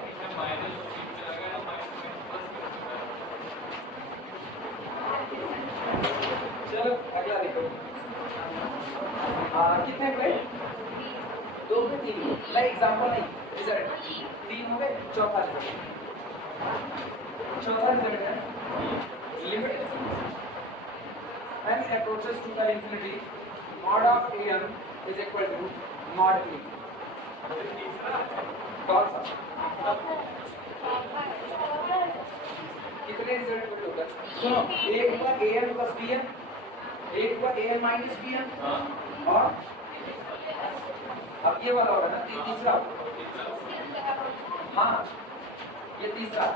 चलो अगला देखो। कितने हुए? 2 में 3 लाइक एग्जांपल नहीं रिजल्ट 3 हो गए। चौथा रिजल्ट है limit n approaches to the infinity mod of an is equal to mod a। कौन सा कितने रिजल्ट हो गए? सुनो, एक हुआ an plus bn, एक हुआ an minus bn, और अब ये वाला होगा ना तीसरा। हाँ ये तीसरा।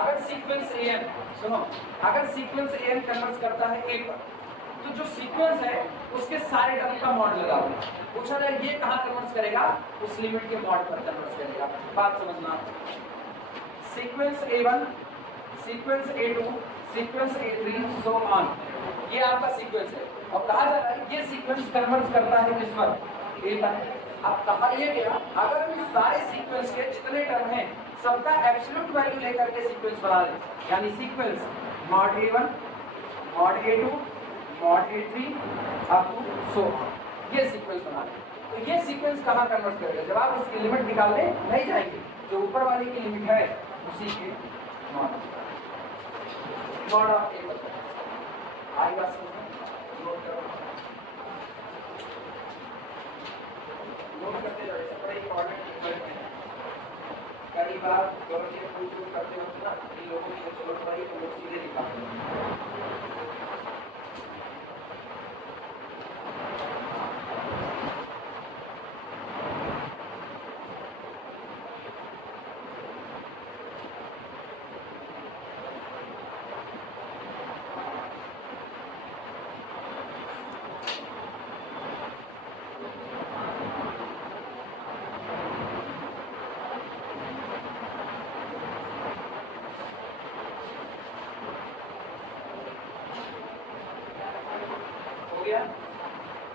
अगर सीक्वेंस an सुनो, अगर सीक्वेंस an कन्वर्ट करता है a पर, तो जो सीक्वेंस है उसके सारे टर्म का मॉड लगाओ। पूछा जाए ये कहाँ कन्वर्ट करेगा? उस लिमिट के मॉड पर कन्वर्ट करेगा। बात समझना, sequence a1, sequence a2, sequence a3 so on, ये आपका सीक्वेंस है। और कहा जा रहा है ये सीक्वेंस कन्वर्ट करता है किस पर? a पर। अब कहा ये गया अगर हम इस सारे सीक्वेंस के जितने टर्म हैं सबका एब्सोल्यूट वैल्यू लेकर के सीक्वेंस बना लें, यानी sequence mod a1, mod a2, mod a3 up to so on, ये सीक्वेंस बना लें। तो ये सीक्वेंस कहाँ कन्वर्ट करेगा? जब आप इसकी लिमिट निकालने नहीं जाएंगे, जो ऊपर वाले की लिमिट है उसी के मॉड ऑफ a पर आएगा। नोट करते जाओ, इससे बड़ा इंपॉर्टेंट है। कई बार गवर्नमेंट प्रूफ करते वक्त ना इन लोगों की जरूरत पड़ी तो लोग सीधे निकालते हैं।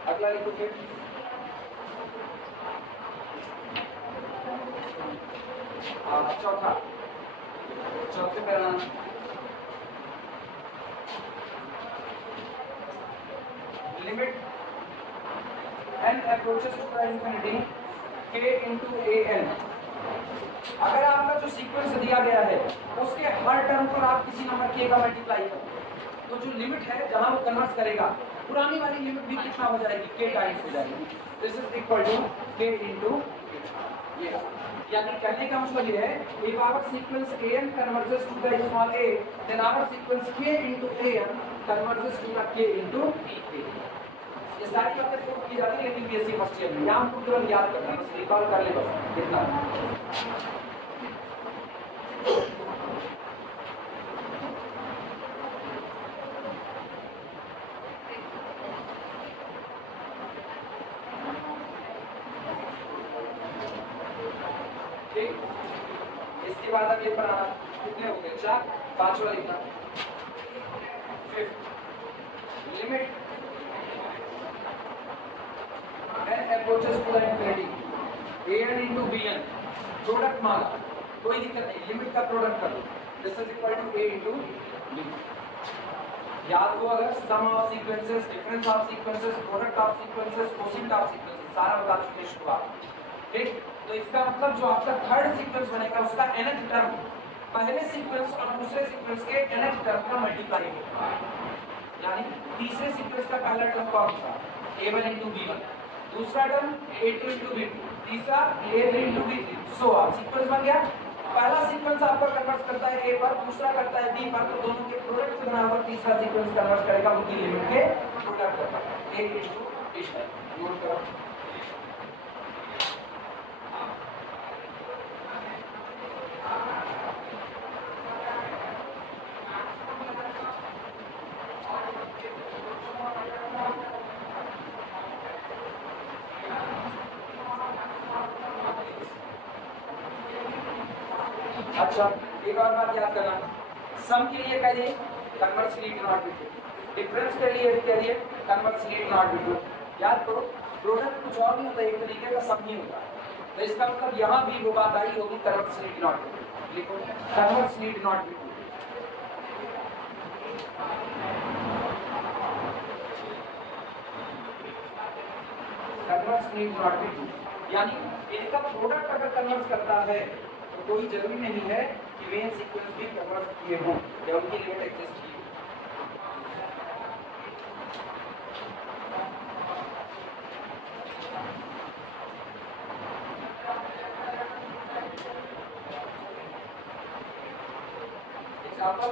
अगला लिखो फिर चौथे paragraph limit n approaches to the infinity k into an। अगर आपका जो सीक्वेंस दिया गया है उसके हर टर्म पर आप किसी नंबर k का मल्टीप्लाई करो, तो जो लिमिट है जहां वो कन्वर्ट करेगा पुरानी वाली लिमिट भी कितना हो जाएगी? k टाइम्स हो जाएगी। This is equal to k into ये, यानी कहने का मतलब ये है if our sequence an converges to the small a then our sequence k into an converges to the k into a। ये सारी बातें प्रूव की जाती है लेकिन बीएससी फर्स्ट ईयर में, यहाँ हमको तुरंत याद करना है, बस रिकॉल कर ले, बस कितना इसके बाद अब ये बनाना कितने हो गए? 4, 5वां लिखना limit n approaches to the infinity bn product मांगा, कोई दिक्कत नहीं, लिमिट का प्रोडक्ट कर लो, this is equal to a into b। याद हो अगर sum of sequences, difference of sequences, product of sequences, quotient of sequences सारा बता चुके हैं शुरुआत। ठीक, तो इसका मतलब जो आपका थर्ड सीक्वेंस बनेगा उसका nth टर्म पहले सीक्वेंस और दूसरे सीक्वेंस के nth टर्म का मल्टीप्लाई होगा, यानी तीसरे सीक्वेंस का पहला टर्म कौन सा, a1 into b1, दूसरा टर्म a2 into b2, तीसरा a3 into b3, so on sequence बन गया। पहला सीक्वेंस आपका कन्वर्ट करता है a पर, दूसरा करता है b पर, तो दोनों के प्रोडक्ट बना हुआ तीसरा सीक्वेंस कन्वर्ट करेगा उनकी लिमिट के प्रोडक्ट पर, a into b है। नोट करो। अच्छा, एक और बात याद करना, सम के लिए कह दिए कन्वर्सली टू नॉट बिटू, डिफरेंस के लिए कह दिए कन्वर्सली टू नॉट बिटू। याद करो, प्रोडक्ट कुछ और नहीं होता, एक तरीके का सम नहीं होता, तो इसका मतलब यहाँ भी वो बात आई होगी कन्वर्सली टू नॉट बिटू। लिखो conversely to not be true, conversely to not be true, यानी इनका प्रोडक्ट अगर कन्वर्ट करता है तो कोई जरूरी नहीं है कि मेन सीक्वेंस भी कन्वर्ट किए हों या उनकी लिमिट एग्जिस्ट की हो। एग्जाम्पल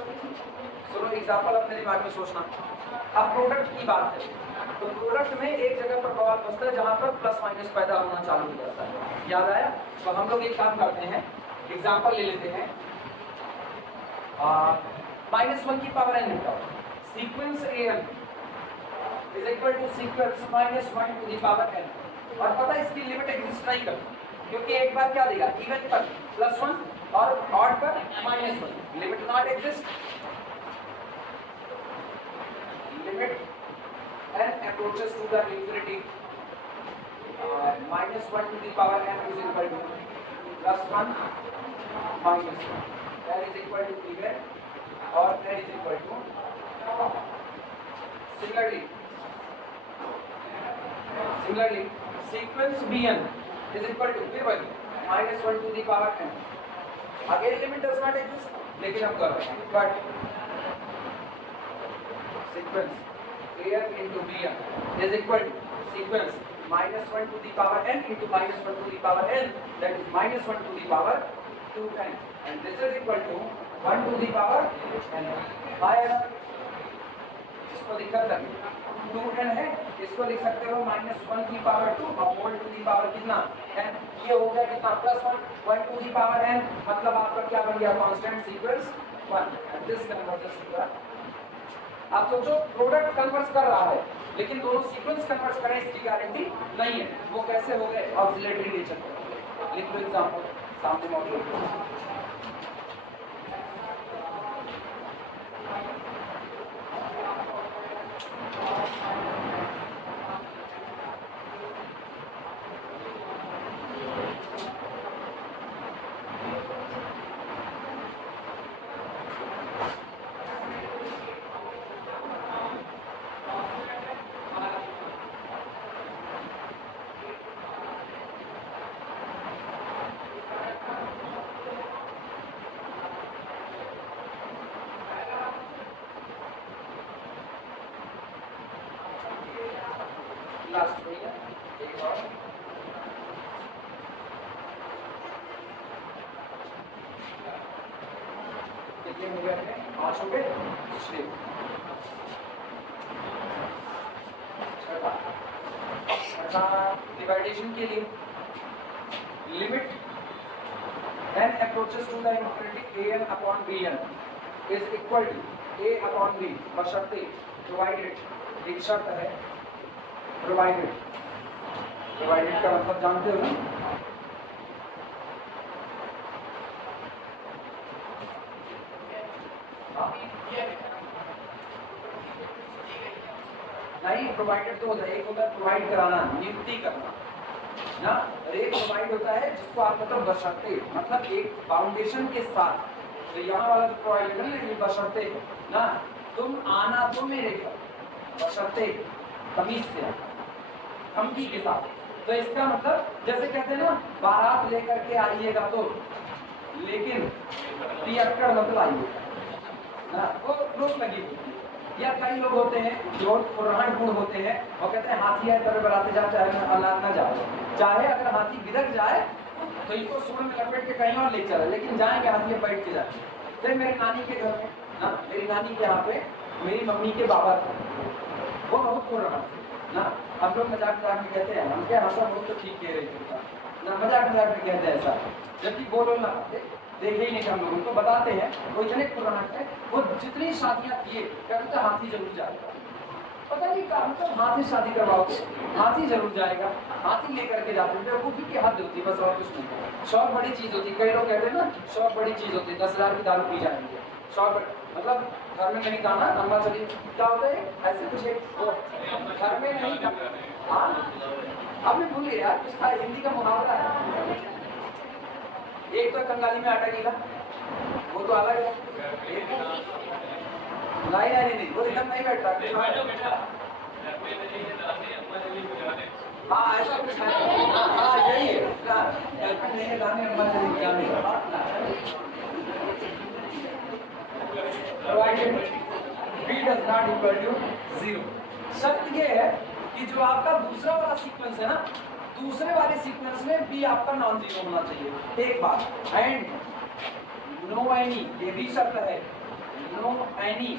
सुनो, एग्जाम्पल अपने दिमाग में सोचना। अब प्रोडक्ट की बात है तो प्रोडक्ट में एक जगह पर बवाल बसता है जहां पर प्लस माइनस पैदा होना चालू हो जाता है, याद आया? तो हम लोग एक काम करते हैं, एग्जाम्पल ले लेते हैं, -1 की पावर n लिखा, sequence an is equal to sequence -1 to the power n, और पता है इसकी लिमिट एग्जिस्ट नहीं करती, क्योंकि एक बार क्या देगा, इवन पर +1 और ऑड पर -1, limit not exist, limit n approaches to the infinity, -1 to the power n is equal to +1 -1, that is equal to even or that is equal to odd. Similarly sequence bn is equal to फिर वही -1 to the power n, again limit does not exist, लेकिन हम कर रहे हैं but sequence an into bn is equal to sequence -1 to the power n into -1 to the power n, that is -1 to the power 2n, and this is equal to 1 to the power n। आया, इसको दिक्कत लगी, 2n है, इसको लिख सकते हो -1 की power 2 upon to the power कितना n, ये हो गया कितना +1 1 टू दी पावर n, मतलब आपका क्या बन गया, constant sequence 1, and this converges to the। आप सोचो प्रोडक्ट कन्वर्ट कर रहा है लेकिन दोनों सीक्वेंस कन्वर्ट करें इसकी गारंटी नहीं है, वो कैसे हो गए, ऑक्सिलरी नेचर। लिख लो एग्जांपल सामने मौजूद है। लास्ट में एक और कितने हो गए हैं, 5 हो गए, पिछले छठा डिवाइडेशन के लिए limit n approaches to the infinity an upon bn is equal to a upon b बशर्ते provided, एक शर्त है प्रोवाइडेड, प्रोवाइडेड का मतलब जानते हो ना, नहीं प्रोवाइडेड तो होता है, एक होता है प्रोवाइड कराना, नियुक्ति करना, ना, और एक प्रोवाइड होता है जिसको आप मतलब बशर्ते, मतलब एक फाउंडेशन के साथ। तो यहाँ वाला जो प्रोवाइड है ना, ये बशर्ते ना, तुम आना तो मेरे घर, बशर्ते तमीज से आना, धमकी के साथ। तो इसका मतलब जैसे कहते हैं ना, बारात लेकर के आइएगा तो, लेकिन पियक्कड़ मत लाइएगा ना, वो रोक लगी होती है। या कई लोग होते हैं जो पुराण गुण होते हैं और कहते हैं हाथी है तरह बराते जा, चाहे औलाद ना जाए, चाहे अगर हाथी बिदक जाए तो इनको सूर में लपेट के कहीं और ले चला, लेकिन जाएंगे हाथी बैठ के जाते। फिर मेरे नानी के घर में ना, मेरी नानी के यहाँ पे मेरी मम्मी के बाबा थे, वो बहुत पुराना थे ना। हम लोग मजाक मजाक में कहते हैं, हम क्या हंसा बहुत तो ठीक कह रहे थे ना, मजाक मजाक में कहते हैं ऐसा, जबकि बोलो ना पाते, देखे ही नहीं हम लोगों को बताते हैं। वो इतने पुराना थे, वो जितनी शादियां किए कहते थे हाथी जरूर जाएगा। पता नहीं क्या मतलब, हाथी शादी करवाओगे, हाथी जरूर जाएगा, हाथी लेकर के जाते थे। वो भी हद होती, बस और कुछ नहीं। शौक बड़ी चीज होती, कई लोग कहते हैं ना शौक बड़ी चीज होती है, 10,000 की दारू पी जाएंगे, शौक मतलब घर में नहीं गाना अम्मा चली, क्या होता है ऐसे कुछ एक घर में नहीं गाना। हाँ अब मैं भूलिए यार, कुछ था हिंदी का मुहावरा है, एक तो कंगाली में आटा गीला, वो तो अलग है। नहीं नहीं नहीं, वो एकदम नहीं बैठ रहा। हाँ ऐसा कुछ है, हाँ यही है, नहीं गाने अम्मा चली बजाने। provided b does not equal to 0। शर्त ये है कि जो आपका दूसरा वाला सीक्वेंस है ना, दूसरे वाले सीक्वेंस में b आपका नॉन जीरो होना चाहिए। एक बात, एंड नो एनी, ये भी शर्त है, no any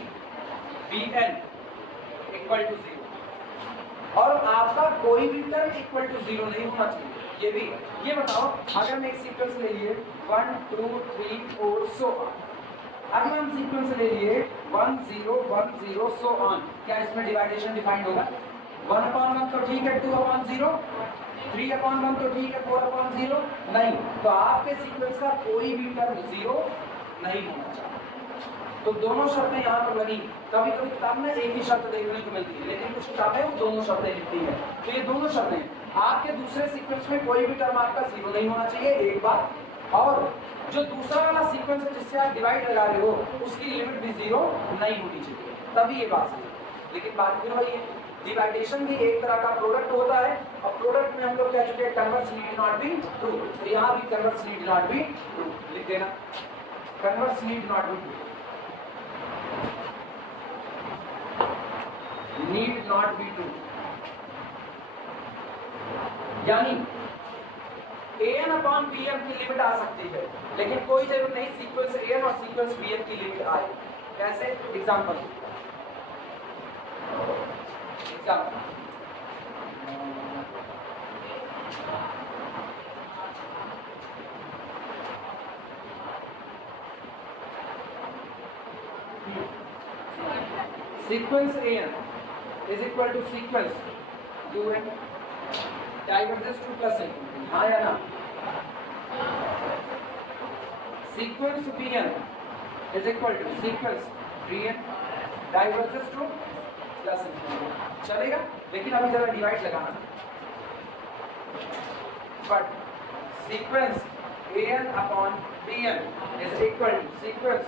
bn equal to 0, और आपका कोई भी टर्म इक्वल टू 0 नहीं होना चाहिए। ये भी, ये बताओ अगर मैं एक सीक्वेंस ले लिए 1 2 3 4 सो ऑन, अगर हम सीक्वेंस ले लिए 1 0 1 0 सो ऑन, क्या इसमें डिवाइडेशन डिफाइंड होगा? 1/1 तो ठीक है, 2/0, 3/1 तो ठीक है, 4/0 नहीं। तो आपके सीक्वेंस का कोई भी टर्म 0 नहीं होना चाहिए। तो दोनों शर्तें यहाँ पर लगी। कभी कभी किताब में एक ही शर्त देखने को मिलती है, लेकिन कुछ किताबें वो दोनों शर्तें लिखती है। तो ये दोनों शर्तें, आपके दूसरे सीक्वेंस में कोई भी टर्म आपका 0 नहीं होना चाहिए, एक बार, और जो दूसरा वाला सीक्वेंस है जिससे आप डिवाइड लगा रहे हो उसकी लिमिट भी 0 नहीं होनी चाहिए, तभी ये बात है। लेकिन बात फिर वही है, डिवाइडेशन भी एक तरह का प्रोडक्ट होता है, और प्रोडक्ट में हम लोग कह चुके हैं converse need not be true, तो यहाँ भी converse need not be true लिख देना, converse need not be true, need not be true, यानी an/bm की लिमिट आ सकती है, लेकिन कोई जरूरत नहीं सीक्वेंस an और सीक्वेंस bm की लिमिट आए। कैसे? Example sequence an is equal to sequence un diverges to plus infinity, हाँ या ना? sequence bn is equal to sequence bn diverges to plus infinity, चलेगा? लेकिन अभी जरा डिवाइड लगाना, but sequence an/bn is equal to sequence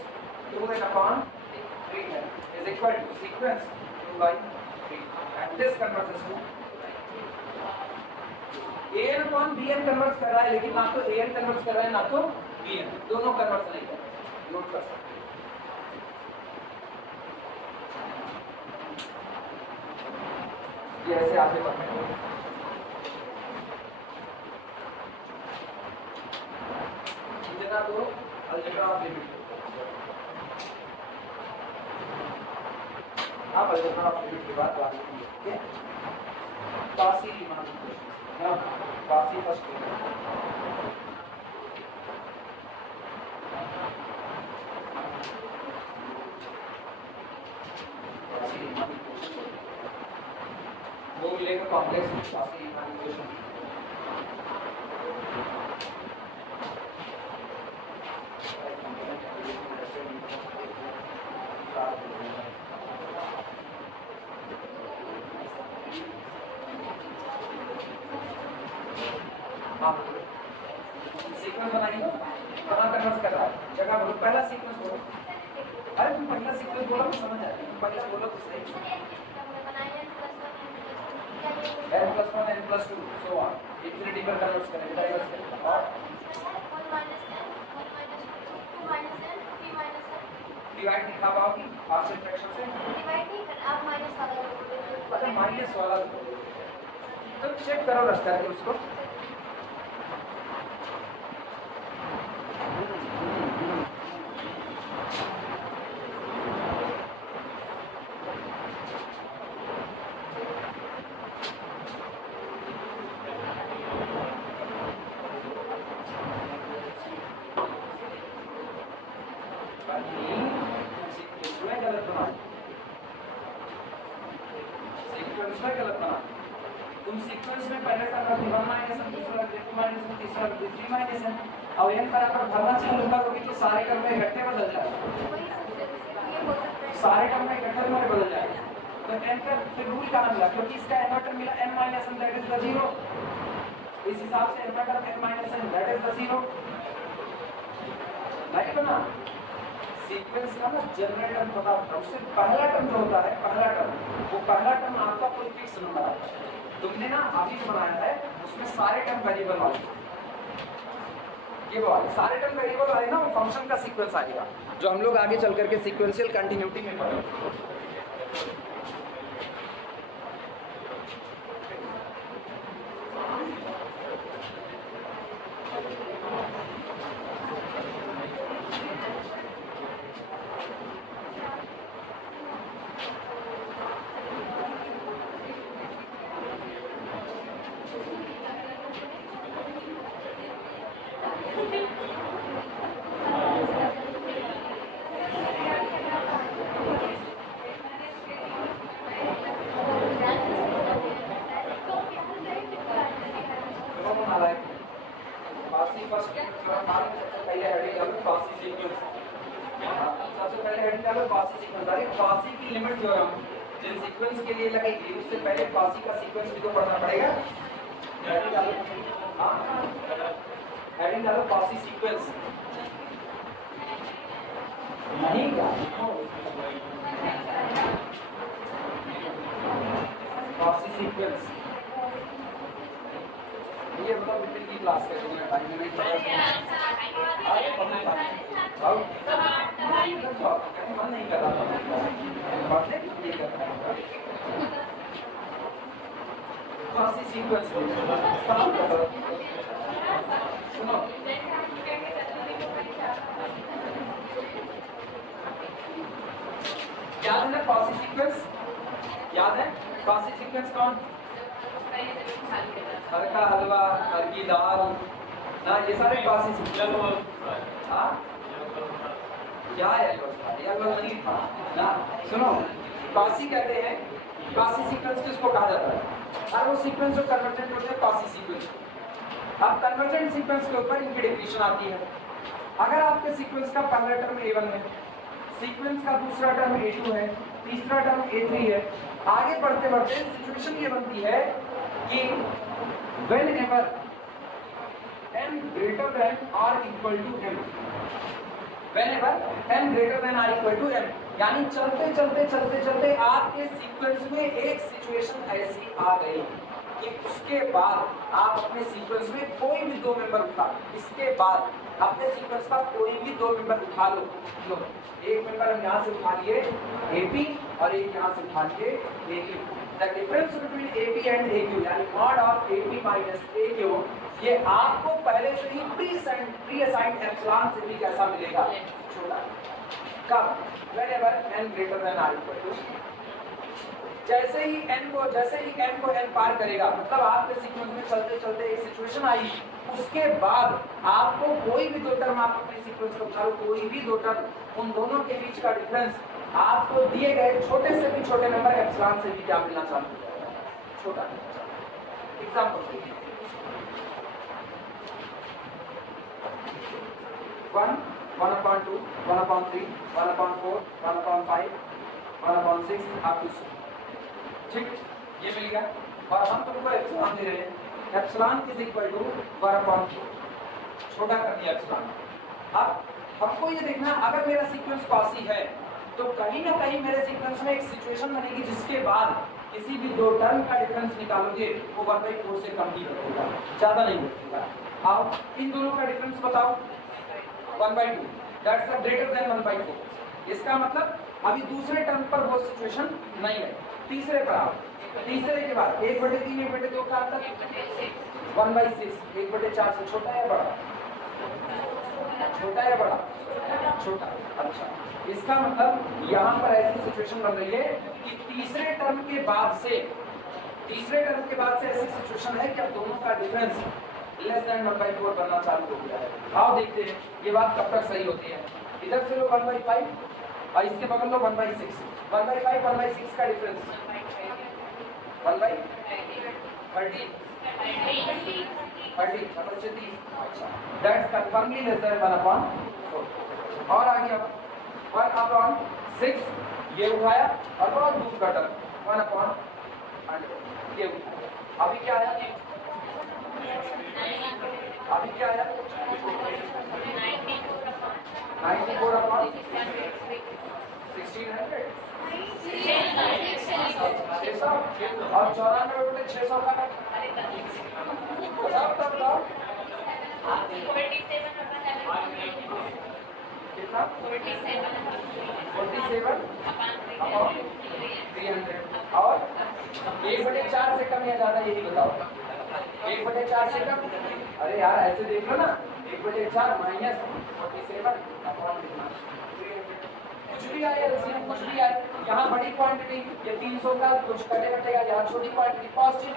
2n/bn is equal to sequence 2/3, and this converts to an/bn convert कर रहा है, लेकिन ना तो an कन्वर्ट कर रहा है ना तो bn, दोनों कन्वर्ट नहीं कर रहे, नोट कर सकते। ये ऐसे आगे बढ़ते हैं, इतना तो अलजेब्रा ऑफ लिमिट, आप अलजेब्रा ऑफ लिमिट के बाद बात करेंगे, ठीक है? कासी रीमान ना, कासी फर्स्ट वो मिलेगा कॉम्प्लेक्स कासी रीमान इक्वेशन। हाँ सीक्वेंस बनाइए, कहाँ कन्वर्ट कर रहा है, जगह बोलो, पहला सीक्वेंस बोलो। अरे तुम पहला सीक्वेंस बोलो तो समझ आएगा, तुम पहला बोलो तो सही। n+1 n+2 so on, infinity पर कन्वर्ट करें, डाइवर्स करें। और डिवाइड दिखा पाओगी पार्शियल फ्रैक्शन से? अच्छा माइनस वाला तो चेक करो रास्ता है उसको। तुम सीक्वेंस में पहले टर्म रख 1 माइनस है, दूसरा रख 2 माइनस है, तीसरा रख 3 माइनस है। अब n बराबर भरना चालू करोगे तो सारे टर्म में इकट्ठे बदल जाएगा, सारे टर्म में इकट्ठे में बदल जाएगा। तो n का फिर रूल कहाँ मिला, क्योंकि इसका n टर्म मिला n minus n that is the 0। इस हिसाब से n term n minus n that is the 0। Right ना? सीक्वेंस का ना जनरल टर्म पता होता है, उससे पहला टर्म जो होता है, पहला टर्म, वो पहला टर्म आपका कोई फिक्स नंबर आता है। तुमने ना अभी जो बनाया है उसमें सारे टर्म वेरिएबल वाले, ये वाले सारे टर्म वेरिएबल वाले ना, वो फंक्शन का सीक्वेंस आएगा जो हम लोग आगे चल करके सीक्वेंशियल कंटिन्यूटी में पढ़ेंगे। के लिए लगाएंगे उससे पहले क्वासी का सीक्वेंस भी तो पढ़ना पड़ेगा। हेडिंग डालो, हाँ हेडिंग डालो क्वासी सीक्वेंस, नहीं क्या क्वासी सीक्वेंस, ये मतलब मिडिल की क्लास का जो मैं टाइम में नहीं पढ़ा मन नहीं कर रहा था पढ़ने के लिए कर रहा था क्वासी सीक्वेंस। सुनो याद है ना क्वासी सीक्वेंस, याद है क्वासी सीक्वेंस कौन? हर का हलवा, हर की दाल ना, ये सारे क्वासी सीक्वेंस। हाँ क्या है येलो नहीं था ना। सुनो क्वासी कहते हैं, क्वासी सीक्वेंस किसको कहा जाता है? और वो सीक्वेंस जो कन्वर्जेंट होते हैं क्वासी सीक्वेंस। अब कन्वर्जेंट सीक्वेंस के ऊपर इनकी डेफिनेशन आती है। अगर आपके सीक्वेंस का पहला टर्म A1 है, सीक्वेंस का दूसरा टर्म A2 है, तीसरा टर्म A3 है, आगे बढ़ते बढ़ते सिचुएशन ये बनती है कि whenever n greater than or equal to m, whenever n greater than or equal to m, यानी चलते चलते चलते चलते आपके सीक्वेंस में एक सिचुएशन ऐसी आ गई कि उसके बाद आप अपने सीक्वेंस में कोई भी दो मेंबर उठा लो, इसके बाद अपने सीक्वेंस का कोई भी दो मेंबर उठा लो, एक मेंबर हम यहाँ से उठा लिए AP और एक यहाँ से उठा लिए AQ। The difference between AP and AQ यानी mod of AP minus AQ, ये आपको पहले से ही प्री असाइंड एप्सिलॉन से भी कैसा मिलेगा, छोटा। कब? whenever n greater than or equal to, जैसे ही n को n पार करेगा, मतलब आपके सीक्वेंस में चलते चलते एक सिचुएशन आई, उसके बाद आपको कोई भी दो टर्म आप अपने सीक्वेंस को उठा लो, कोई भी दो टर्म, उन दोनों के बीच का डिफरेंस आपको दिए गए छोटे से भी छोटे नंबर एप्सिलॉन से भी क्या मिलना चालू हो जाएगा, छोटा। Example 1, 1/2, 1/3, 1/4, 1/5, 1/6 up to 6। ठीक, ये मिल गया। और हम तुमको एप्सिलॉन दे रहे हैं एप्सिलॉन इज इक्वल टू 1/4, छोटा कर दिया एप्सिलॉन। अब हमको ये देखना, अगर मेरा सीक्वेंस कॉसी है तो कहीं ना कहीं मेरे सीक्वेंस में एक सिचुएशन बनेगी जिसके बाद किसी भी दो टर्म का डिफरेंस निकालोगे वो 1/4 से कम ही बनेगा, ज्यादा नहीं बनेगा। अब इन दोनों का डिफरेंस बताओ, 1/2, दैट्स ग्रेटर देन 1/4। इसका मतलब अभी दूसरे टर्म पर वो सिचुएशन नहीं है। तीसरे पर आओ, तीसरे के बाद 1/3 1/2 का अंतर 1/6, 1/4 से छोटा है बड़ा, छोटा है बड़ा, छोटा। अच्छा, इसका मतलब यहाँ पर ऐसी सिचुएशन बन रही है कि तीसरे टर्म के बाद से ऐसी सिचुएशन है कि अब दोनों का डिफरेंस लेस देन 1/4 बनना चालू हो गया है। आओ देखते हैं ये बात कब तक सही होती है। इधर से लो 1/5 और इसके बगल लो 1/6, 1/5 1/6 का डिफरेंस 1/30 दैट्स कंफर्मली लेस देन 1/4। और आगे अब 1/6 ये उठाया और बहुत दूर का टर्म 1/100 ये उठाया। अभी क्या आया, अभी क्या आया 94/1600 और 94/600 का तब कितना 47/300 और 1/4 से कम या ज्यादा यही बताओ, 1/4 से कम। अरे यार ऐसे देख लो ना, 1/4 माइनस 47/300 कुछ भी आए, कुछ भी आए। यहाँ बड़ी क्वांटिटी ये 300 का कुछ कटे कटेगा, यहाँ छोटी क्वांटिटी पॉजिटिव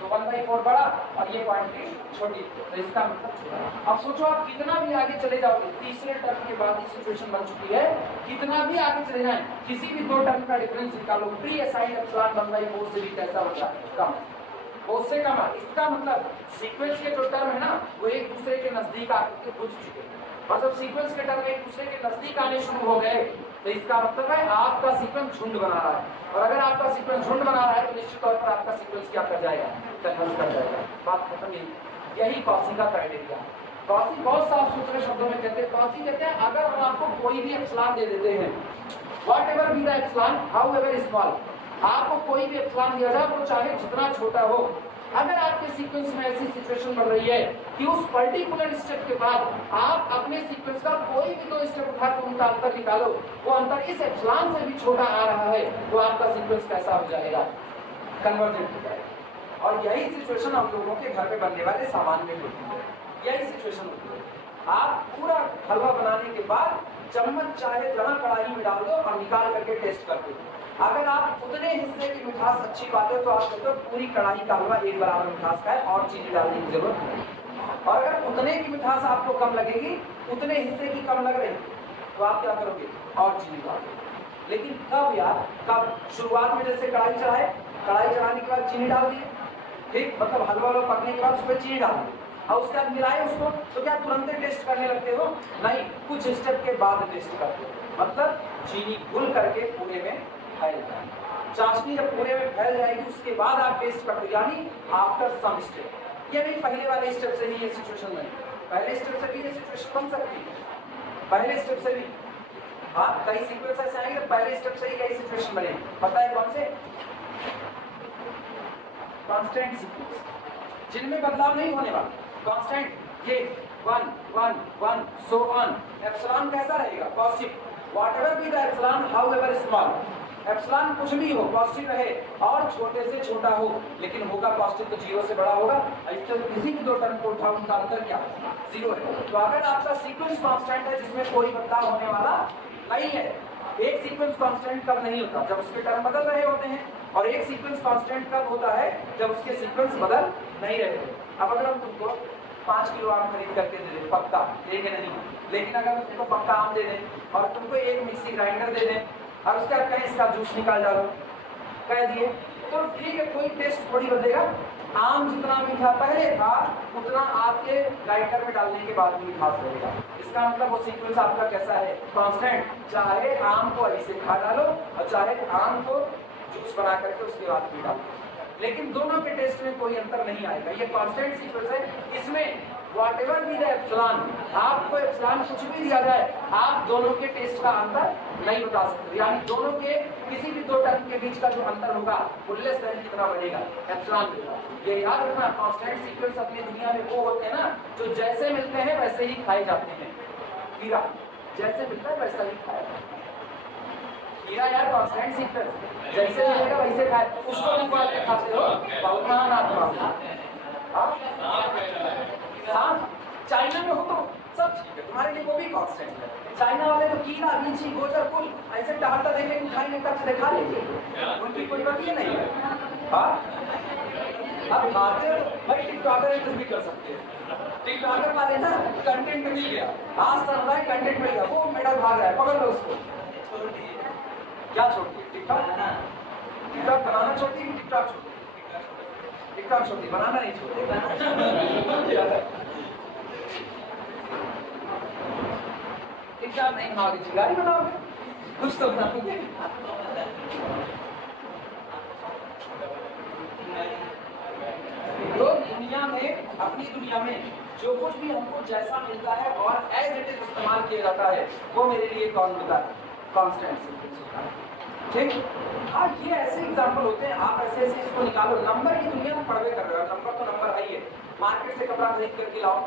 तो 1/4 बड़ा और ये क्वांटिटी छोटी, तो इसका मतलब छोटा। अब सोचो आप कितना भी आगे चले जाओगे, तीसरे टर्म के बाद ये सिचुएशन बन चुकी है, कितना भी आगे चले जाएं किसी भी दो टर्म का डिफरेंस निकालो, प्री असाइंड एप्सिलॉन 1/4 से भी कैसा होगा, कम, बहुत से कम। इसका मतलब सीक्वेंस के जो टर्म है ना वो एक दूसरे के नजदीक आकर के बुझ चुके हैं, और जब सीक्वेंस के टर्म एक दूसरे के नजदीक आने शुरू हो गए तो इसका मतलब है आपका सीक्वेंस झुंड बना रहा है, और अगर आपका सीक्वेंस झुंड बना रहा है तो निश्चित तौर पर आपका सीक्वेंस क्या कर जाएगा, कन्वर्ज कर जाएगा। बात खत्म। यही कॉची का क्राइटेरिया। कॉची बहुत साफ सुथरे शब्दों में कहते हैं, कॉची कहते हैं अगर हम आपको कोई भी एप्सिलॉन दे देते हैं, whatever be the epsilon however small, आपको कोई भी एप्सिलॉन दिया जाए वो चाहे जितना छोटा हो, अगर आपके सीक्वेंस में ऐसी सिचुएशन बन रही है कि उस पर्टिकुलर स्टेप के बाद आप अपने सीक्वेंस का कोई भी दो स्टेप उठाकर उनका अंतर निकालो, वो अंतर इस एप्सिलॉन से भी छोटा आ रहा है, तो आपका सीक्वेंस कैसा हो जाएगा, कन्वर्जेंट हो जाएगा। और यही सिचुएशन हम लोगों के घर पे बनने वाले सामान में होती है, यही सिचुएशन होती है। आप पूरा हलवा बनाने के बाद चम्मच चाहे जहां कढ़ाई में डाल दो और निकाल करके टेस्ट कर दो, अगर आप उतने हिस्से की मिठास अच्छी बात है तो आप कहते हो पूरी कढ़ाई का हलवा एक बराबर मिठास का है और चीनी डालने की जरूरत नहीं। और अगर उतने की मिठास आपको कम लगेगी, उतने हिस्से की कम लग रही तो आप क्या करोगे, और चीनी डालोगे। लेकिन कब यार, कब, शुरुआत में जैसे कढ़ाई चढ़ाए, कढ़ाई चढ़ाने के बाद चीनी डाल दिए, ठीक, मतलब हलवा पकने के बाद उसमें चीनी डाल दी और उसके बाद मिलाए उसको, तो क्या तुरंत टेस्ट करने लगते हो, नहीं, कुछ स्टेप के बाद टेस्ट करते हो। मतलब चीनी घुल करके पूरे में फैल जाए, चाशनी जब पूरे में फैल जाएगी उसके बाद आप टेस्ट करते हो, यानी आफ्टर सम स्टेप। ये भी पहले वाले स्टेप से ही ये सिचुएशन बनी, पहले स्टेप से भी ये सिचुएशन बन सकती है, पहले स्टेप से भी। हाँ, कई सीक्वेंस ऐसे आएंगे तो पहले स्टेप से ही कई सिचुएशन बने, पता है कौन से, कांस्टेंट सीक्वेंस जिनमें बदलाव नहीं होने वाला, कांस्टेंट, ये 1 1 1 सो ऑन। एप्सिलॉन कैसा रहेगा, positive, whatever be the epsilon however small, epsilon कुछ भी हो पॉजिटिव रहे और छोटे से छोटा हो, लेकिन होगा पॉजिटिव तो 0 से बड़ा होगा। इससे किसी भी दो टर्म को उठाओ उनका अंतर क्या है, 0 है। तो अगर आपका सीक्वेंस कांस्टेंट है जिसमें कोई बदलाव होने वाला नहीं है, एक सीक्वेंस कांस्टेंट कब नहीं होता, जब उसके टर्म बदल रहे होते हैं, और एक सीक्वेंस कांस्टेंट कब होता है, जब उसके सीक्वेंस बदल नहीं रहे होते। अब अगर हम तुमको 5 किलो आम खरीद करके दे दें, पक्का देंगे नहीं, लेकिन अगर तुमको पक्का आम दे दें और तुमको एक मिक्सी ग्राइंडर दे दें और उसका कहीं इसका जूस निकाल डालो, कह दिए, तो ठीक है, कोई टेस्ट थोड़ी बदलेगा। आम जितना मीठा पहले था उतना आपके ग्राइंडर में डालने के बाद भी मिठास रहेगा। इसका मतलब वो सीक्वेंस आपका कैसा है, कांस्टेंट, चाहे आम को ऐसे खा डालो और चाहे आम को जूस बना करके उसके बाद भी डालो। लेकिन दोनों के टेस्ट में कोई अंतर नहीं आएगा। ये कांस्टेंट सीक्वेंस है, इसमें whatever be the epsilon, आपको एप्सिलॉन कुछ भी दिया जाए, आप दोनों के टेस्ट का अंतर नहीं बता सकते। यानी दोनों के किसी भी दो टर्म के बीच का जो अंतर होगा वो लेस देन कितना बनेगा, एप्सिलॉन बनेगा। ये याद रखना, कांस्टेंट सीक्वेंस अपनी दुनिया में वो होते हैं ना जो जैसे मिलते हैं वैसे ही खाए जाते हैं। हीरा जैसे मिलता है वैसा ही खाया जाता है। हीरा यार कांस्टेंट सीक्वेंस, जैसे मिलेगा वैसे खाए, उसको निकाल के खाते हो, बहुत महान आत्मा। हाँ, चाइना में हो तो सब ठीक है, तुम्हारे लिए वो भी कांस्टेंट है। चाइना वाले तो कीड़ा, बीची, गोजर, कुल ऐसे टहलता देखेंगे, उठाएंगे, कच्छ दिखा लेंगे, उनकी कोई बात ये नहीं है। हाँ, अब खाते हो तो भाई टिकटॉकर कुछ भी कर सकते हैं। टिकटॉकर वाले ना कंटेंट मिल गया, आज तक भाई कंटेंट मिल गया, वो मेडल भाग रहा है, पकड़ लो उसको। क्या छोड़ती है टिकटॉक? टिकटॉक बनाना छोड़ती है, टिकटॉक छोड़ती है? टिकटॉक छोड़ती, बनाना नहीं छोड़ती। टिकटॉक नहीं बनाओगे, चिंगारी बनाओगे, कुछ तो बनाओगे। तो दुनिया में, अपनी दुनिया में जो कुछ भी हमको जैसा मिलता है और एज इट इज इस्तेमाल किया जाता है वो मेरे लिए कौन होता है, कांस्टेंट सीक्वेंस होता है। ठीक, हाँ ये ऐसे एग्जांपल होते हैं, आप ऐसे ऐसे इसको निकालो। नंबर की दुनिया में पढ़वे कर रहे हो, नंबर तो नंबर है ही है। मार्केट से कपड़ा खरीद करके लाओ,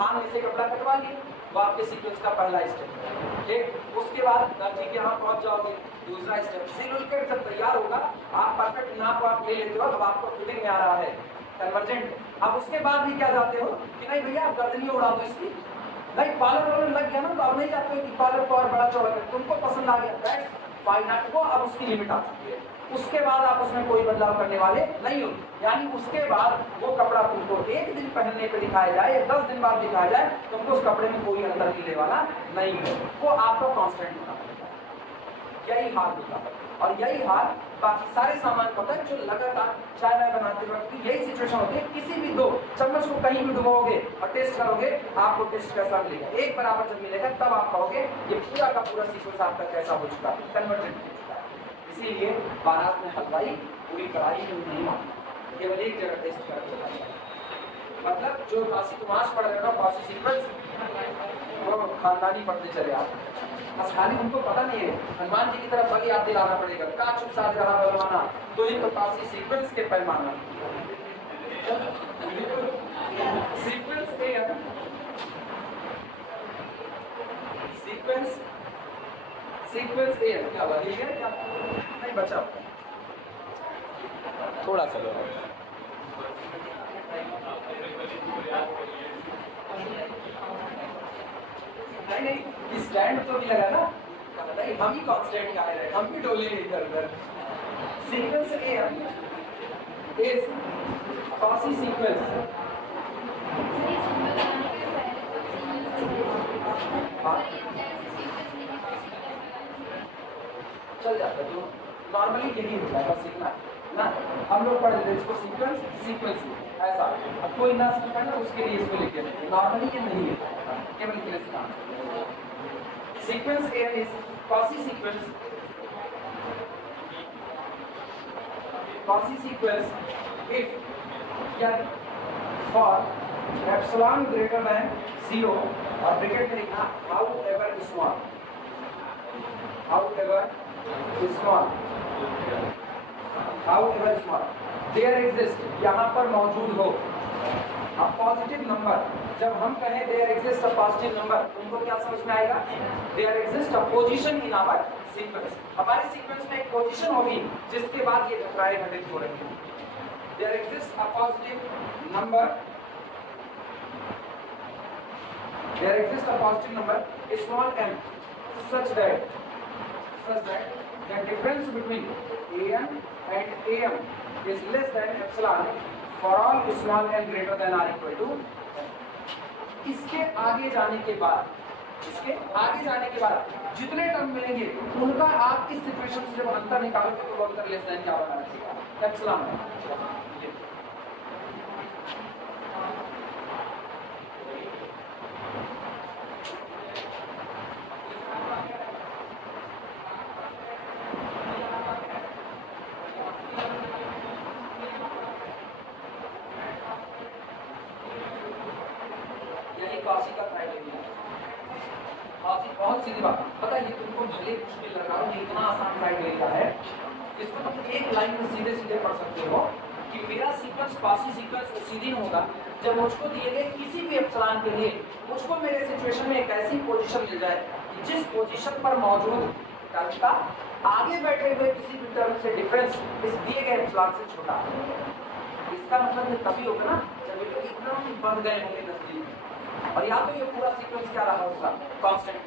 थान में से कपड़ा कटवा लिए, वो आपके सीक्वेंस का पहला स्टेप है। ठीक, उसके बाद दर्जी के यहाँ पहुंच जाओगे, दूसरा स्टेप सिल उलकर जब तैयार होगा, आप परफेक्ट नाप आप ले लेते हो, अब आपको फिटिंग में आ रहा है, कन्वर्जेंट। अब उसके बाद भी क्या जाते हो कि नहीं भैया आप गर्दनी उड़ा दो इसकी, भाई पार्लर वाले लग गया ना, तो अब नहीं जाते हो कि पार्लर को और बड़ा चौड़ा कर, तुमको पसंद आ गया, दैट्स फाइन आर्ट को अब उसकी लिमिट आ चुकी है। उसके बाद आप उसमें कोई बदलाव करने वाले नहीं हो। यानी उसके बाद वो कपड़ा तुमको एक दिन पहनने पे दिखाया जाए या 10 दिन बाद दिखाया जाए, तुमको उस कपड़े में कोई अंतर मिलने वाला नहीं है, वो आपका कांस्टेंट होता है। यही हाल होता है, और यही हाल बाकी सारे सामान का होता है जो लगातार चाय वाय बनाते वक्त यही सिचुएशन होती है। किसी भी दो चम्मच को कहीं भी डुबोगे और टेस्ट करोगे, आपको टेस्ट कैसा मिलेगा, एक बराबर जब मिलेगा तब आप कहोगे ये पूरा का पूरा सीक्वेंस आपका कैसा हो चुका है, कन्वर्जेंट हो चुका है। इसीलिए बारात में हलवाई पूरी कढ़ाई में नहीं मांगता, केवल एक जगह टेस्ट करके बताता है। मतलब जो काशी कुमाश पढ़ रहे हो ना, काशी सीक्वेंस, वो खानदानी पढ़ते चले आप, बस खाली उनको पता नहीं है। हनुमान जी की तरफ बल याद दिलाना पड़ेगा, का चुप साथ रहा बलवाना, तो ही तो काशी सीक्वेंस के पैमाना। सीक्वेंस ए है, सीक्वेंस सीक्वेंस ए है, क्या बात है क्या नहीं बचा, थोड़ा सा लो। नहीं स्टैंड तो भी लगा ना, नहीं हम ही कांस्टेंट का है, हम भी डोले इधर उधर। Sequence A is quasi sequence. चल जाता है, तो नॉर्मली यही होता है, बस सीखना ना। हम लोग पढ़ लेते हैं इसको सीक्वेंस सीक्वेंस ऐसा, अब कोई ना सीखा ना उसके लिए इसको लिख देते हैं, नॉर्मली ये नहीं है, केवल के लिए सीखना। Sequence A is Cauchy sequence. Cauchy sequence if for epsilon greater than 0 और ब्रैकेट में लिखना however small, however small, however small there exists, यहाँ पर मौजूद हो a पॉजिटिव नंबर। जब हम कहें there exist a positive number, तुमको क्या समझ में आएगा, there exist a position in our sequence, हमारे सीक्वेंस में एक पोजीशन होगी जिसके बाद ये घटनाएं घटित हो रही हैं। There exist a positive number, there exist a positive number small m such that the difference between an and am is less than epsilon for all small n greater than or equal to। इसके आगे जाने के बाद, इसके आगे जाने के बाद जितने टर्म मिलेंगे उनका आप इस सिचुएशन से जब अंतर निकालोगे तो वो अंतर लेस देन क्या बना रहेगा, एप्सिलॉन। कॉसी का क्राइटेरिया है। कॉसी बहुत सीधी बात, पता है ये तुमको भले मुश्किल लगा हो, ये इतना आसान क्राइटेरिया है, इसको तुम एक लाइन में सीधे सीधे पढ़ सकते हो कि मेरा सीक्वेंस कॉसी सीक्वेंस उसी दिन होगा जब मुझको दिए गए किसी भी एप्सिलॉन के लिए मुझको मेरे सिचुएशन में एक ऐसी पोजीशन मिल जाए कि जिस पोजीशन पर मौजूद टर्म का आगे बैठे हुए किसी भी टर्म से डिफरेंस इस दिए गए एप्सिलॉन से छोटा है। इसका मतलब ये तभी होगा ना जब ये लोग एकदम बंध गए होंगे नजदीक में, और या तो ये पूरा सीक्वेंस क्या रहा होगा कांस्टेंट,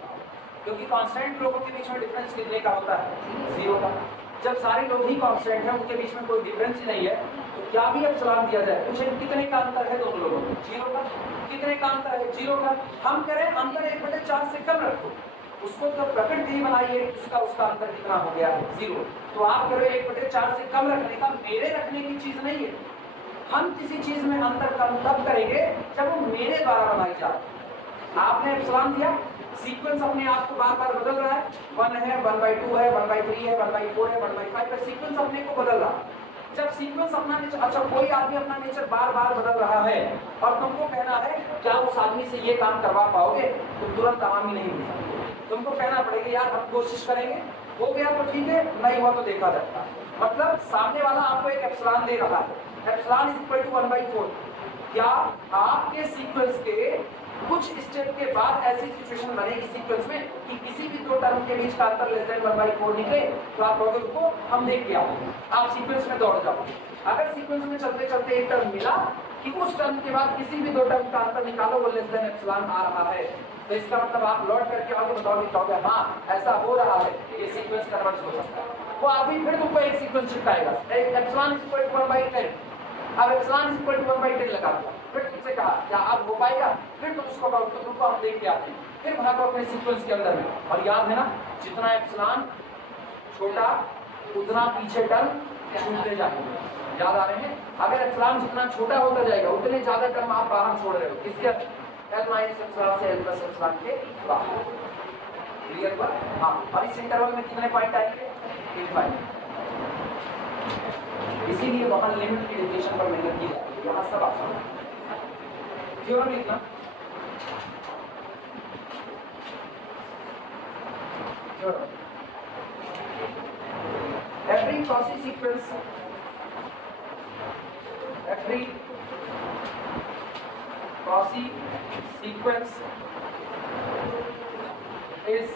क्योंकि कांस्टेंट लोगों के बीच में डिफरेंस कितने का होता है 0 का। जब सारे लोग ही कांस्टेंट हैं, उनके बीच में कोई डिफरेंस ही नहीं है, तो क्या भी एप्सिलॉन दिया जाए पूछे कितने का अंतर है दोनों लोगों में 0 का। कितने का अंतर है 0 का। हम कह रहे हैं अंतर 1/4 से कम रखो, उसको तो प्रकृति बनाइए उसका अंतर कितना हो गया 0। तो आप कह रहे हो 1/4 से कम रखने का, मेरे रखने की चीज नहीं है। हम किसी चीज में अंतर कम तब करेंगे जब वो मेरे द्वारा बनाई जाए। आपने एप्सिलॉन दिया, सीक्वेंस अपने आप को बार बार बदल रहा है, 1 है 1/2 है 1/3 है 1/4 है 1/5 है, सीक्वेंस अपने को बदल रहा है। जब सीक्वेंस अपना नेचर, अच्छा कोई आदमी अपना नेचर बार बार बदल रहा है और तुमको कहना है क्या उस आदमी से ये काम करवा पाओगे, तुम तुरंत आवामी नहीं हो सकते। तुमको कहना पड़ेगा यार हम कोशिश करेंगे, हो गया तो ठीक है, नहीं हुआ तो देखा जाता। मतलब सामने वाला आपको एक एप्सिलॉन दे रहा है, एप्सिलॉन इज इक्वल टू 1/4। क्या आपके सीक्वेंस के कुछ स्टेप के बाद ऐसी सिचुएशन बनेगी सीक्वेंस में कि किसी भी दो टर्म के बीच का अंतर लेस देन 1/4 निकले, तो आप कहोगे रुको हम देख के आओगे, आप सीक्वेंस में दौड़ जाओगे। अगर सीक्वेंस में चलते चलते एक टर्म मिला कि उस टर्म के बाद किसी भी दो टर्म का अंतर निकालो वो लेस देन एप्सिलॉन आ रहा है, तो इसका मतलब आप लौट करके आओगे बताओगे कहोगे हाँ ऐसा हो रहा है, ये सीक्वेंस कन्वर्ज हो सकता है। वो आदमी फिर तुमको एक सीक्वेंस चिपकाएगा, एप्सिलॉन इज इक्वल टू 1/10। अब एप्सिलॉन इज इक्वल टू 1/10 लगा दिया, फिर तुमसे कहा क्या अब हो पाएगा, फिर तुम उसको कहो तो तुमको हम देख के आते हैं, फिर भागो अपने सीक्वेंस के अंदर में। और याद है ना जितना एप्सिलॉन छोटा उतना पीछे टर्म छूटते जाएंगे, याद आ रहे हैं। अगर एप्सिलॉन जितना छोटा होता जाएगा उतने ज्यादा टर्म आप बाहर छोड़ रहे हो, किसके L माइनस एप्सिलॉन से L प्लस एप्सिलॉन के बाहर। क्लियर हुआ? हाँ। और इस इंटरवल में कितने पॉइंट आएंगे 5। इसीलिए वहां लिमिट की डेफिनेशन पर मेहनत की जाती है, यहाँ सब आसान है। थ्योरम लिखना, every Cauchy sequence is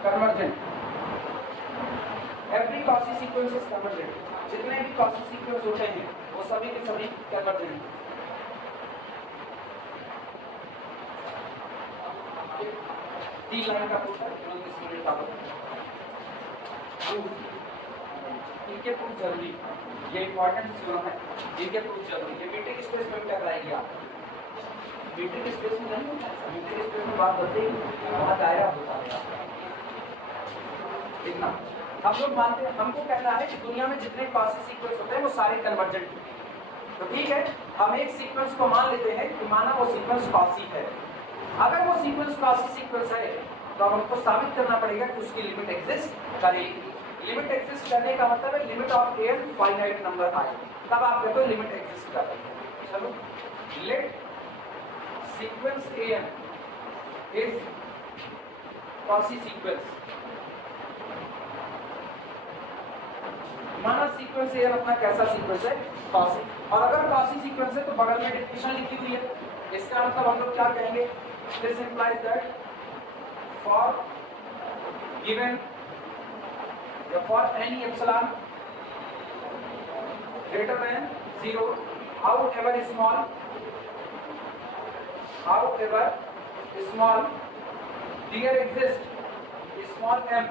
convergent. Every Cauchy sequence is convergent. जितने भी Cauchy sequence होते हैं वो सभी के सभी convergent हैं। तीन लाइन का प्रूफ है, इनके प्रूफ जरूरी, ये इंपॉर्टेंट थ्योरम है, इनके प्रूफ जरूरी। ये मीट्रिक स्पेस में क्या कराएगी आप, मीट्रिक स्पेस में नहीं होता, मीट्रिक स्पेस में बात बदलेगी, वहाँ दायरा होता है। देखना हम लोग मानते हैं, हमको कहना है कि दुनिया में जितने Cauchy सीक्वेंस होते हैं वो सारे कन्वर्जेंट हैं, तो ठीक है हम एक सीक्वेंस को मान लेते हैं कि माना वो सीक्वेंस Cauchy है। अगर वो सीक्वेंस Cauchy सीक्वेंस है तो अब हमको साबित करना पड़ेगा कि उसकी लिमिट एग्जिस्ट करेगी। लिमिट एग्जिस्ट करने का मतलब है limit of n finite number आए, तब आप कहते हो लिमिट एग्जिस्ट कर रही है। चलो let sequence n is Cauchy sequence. माना सीक्वेंस एन अपना कैसा सीक्वेंस है Cauchy, और अगर Cauchy सीक्वेंस है तो बगल में डेफिनेशन लिखी हुई है, इसका मतलब हम लोग क्या कहेंगे, this implies that for given for any epsilon greater than 0 however small there exists small m,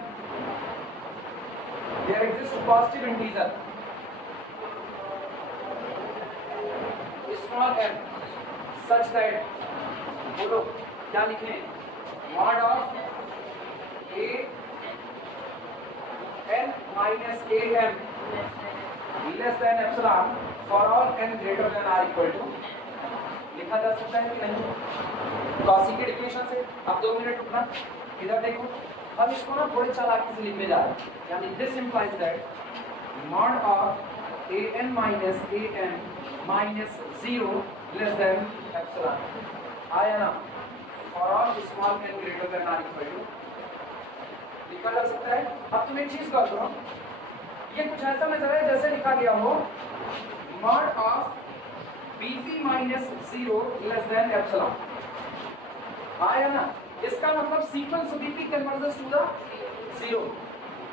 there exists positive integer small m such that बोलो क्या लिखें, mod of a n minus a m less than epsilon for all n greater than or equal to, लिखा जा सकता है कि नहीं Cauchy की डेफिनेशन से। अब 2 मिनट रुकना, इधर देखो, अब इसको ना थोड़े चालाकी से लिखने जा रहे हैं, यानी this implies that mod of a n minus a m minus 0 less than epsilon। आया ना, for all small n greater than or equal to लिखा जा सकता है। अब तुम एक चीज कर दो, ये कुछ ऐसा नजर है जैसे लिखा गया हो mod of BP minus 0 less than epsilon. आया ना, इसका मतलब sequence BP converges to the 0।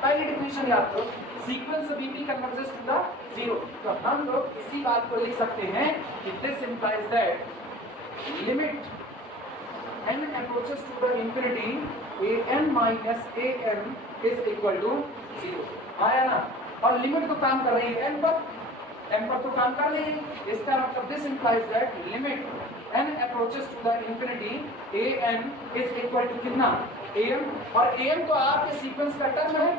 पहली डेफिनेशन याद करो, sequence BP converges to the 0। तो हम लोग इसी बात को लिख सकते हैं कि this implies that limit n approaches to the infinity an minus an is equal to 0। आया ना, और लिमिट तो काम कर रही है n पर तो काम कर रही है। इसका मतलब this implies that limit n approaches to the infinity an is equal to कितना am, और am तो आपके सीक्वेंस का टर्म है।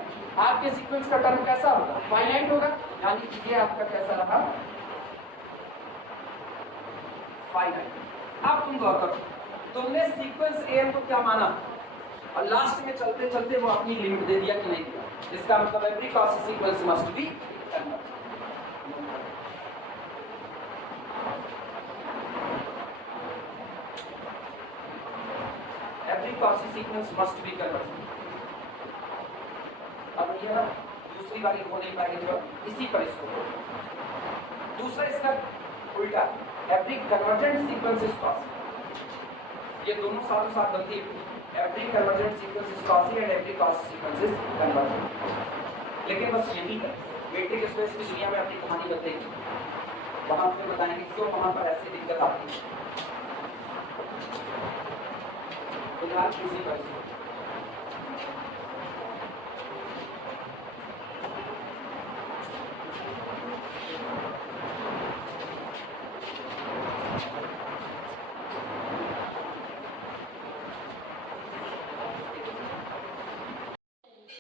आपके सीक्वेंस का टर्म कैसा होगा, फाइनाइट होगा, यानी कि ये आपका कैसा रहा, फाइनाइट। अब तुम गौर करो, तुमने सीक्वेंस am को क्या माना और लास्ट में चलते चलते वो अपनी लिमिट दे दिया कि नहीं दिया। इसका मतलब every quasi sequence must be converge. Every quasi sequence must be converge. अब ये ना दूसरी वाली हो नहीं पाएगी जो इसी पर इसको दूसरा इसका उल्टा, every convergent sequence is quasi. ये दोनों साथ साथ बनती है। Every convergent sequence is quasi and every quasi sequence is convergent. लेकिन बस यही है, मैट्रिक स्पेस की दुनिया में अपनी कहानी बताएगी, वहां पे बताएंगे क्यों वहां पर ऐसी दिक्कत आती है। फिलहाल किसी पर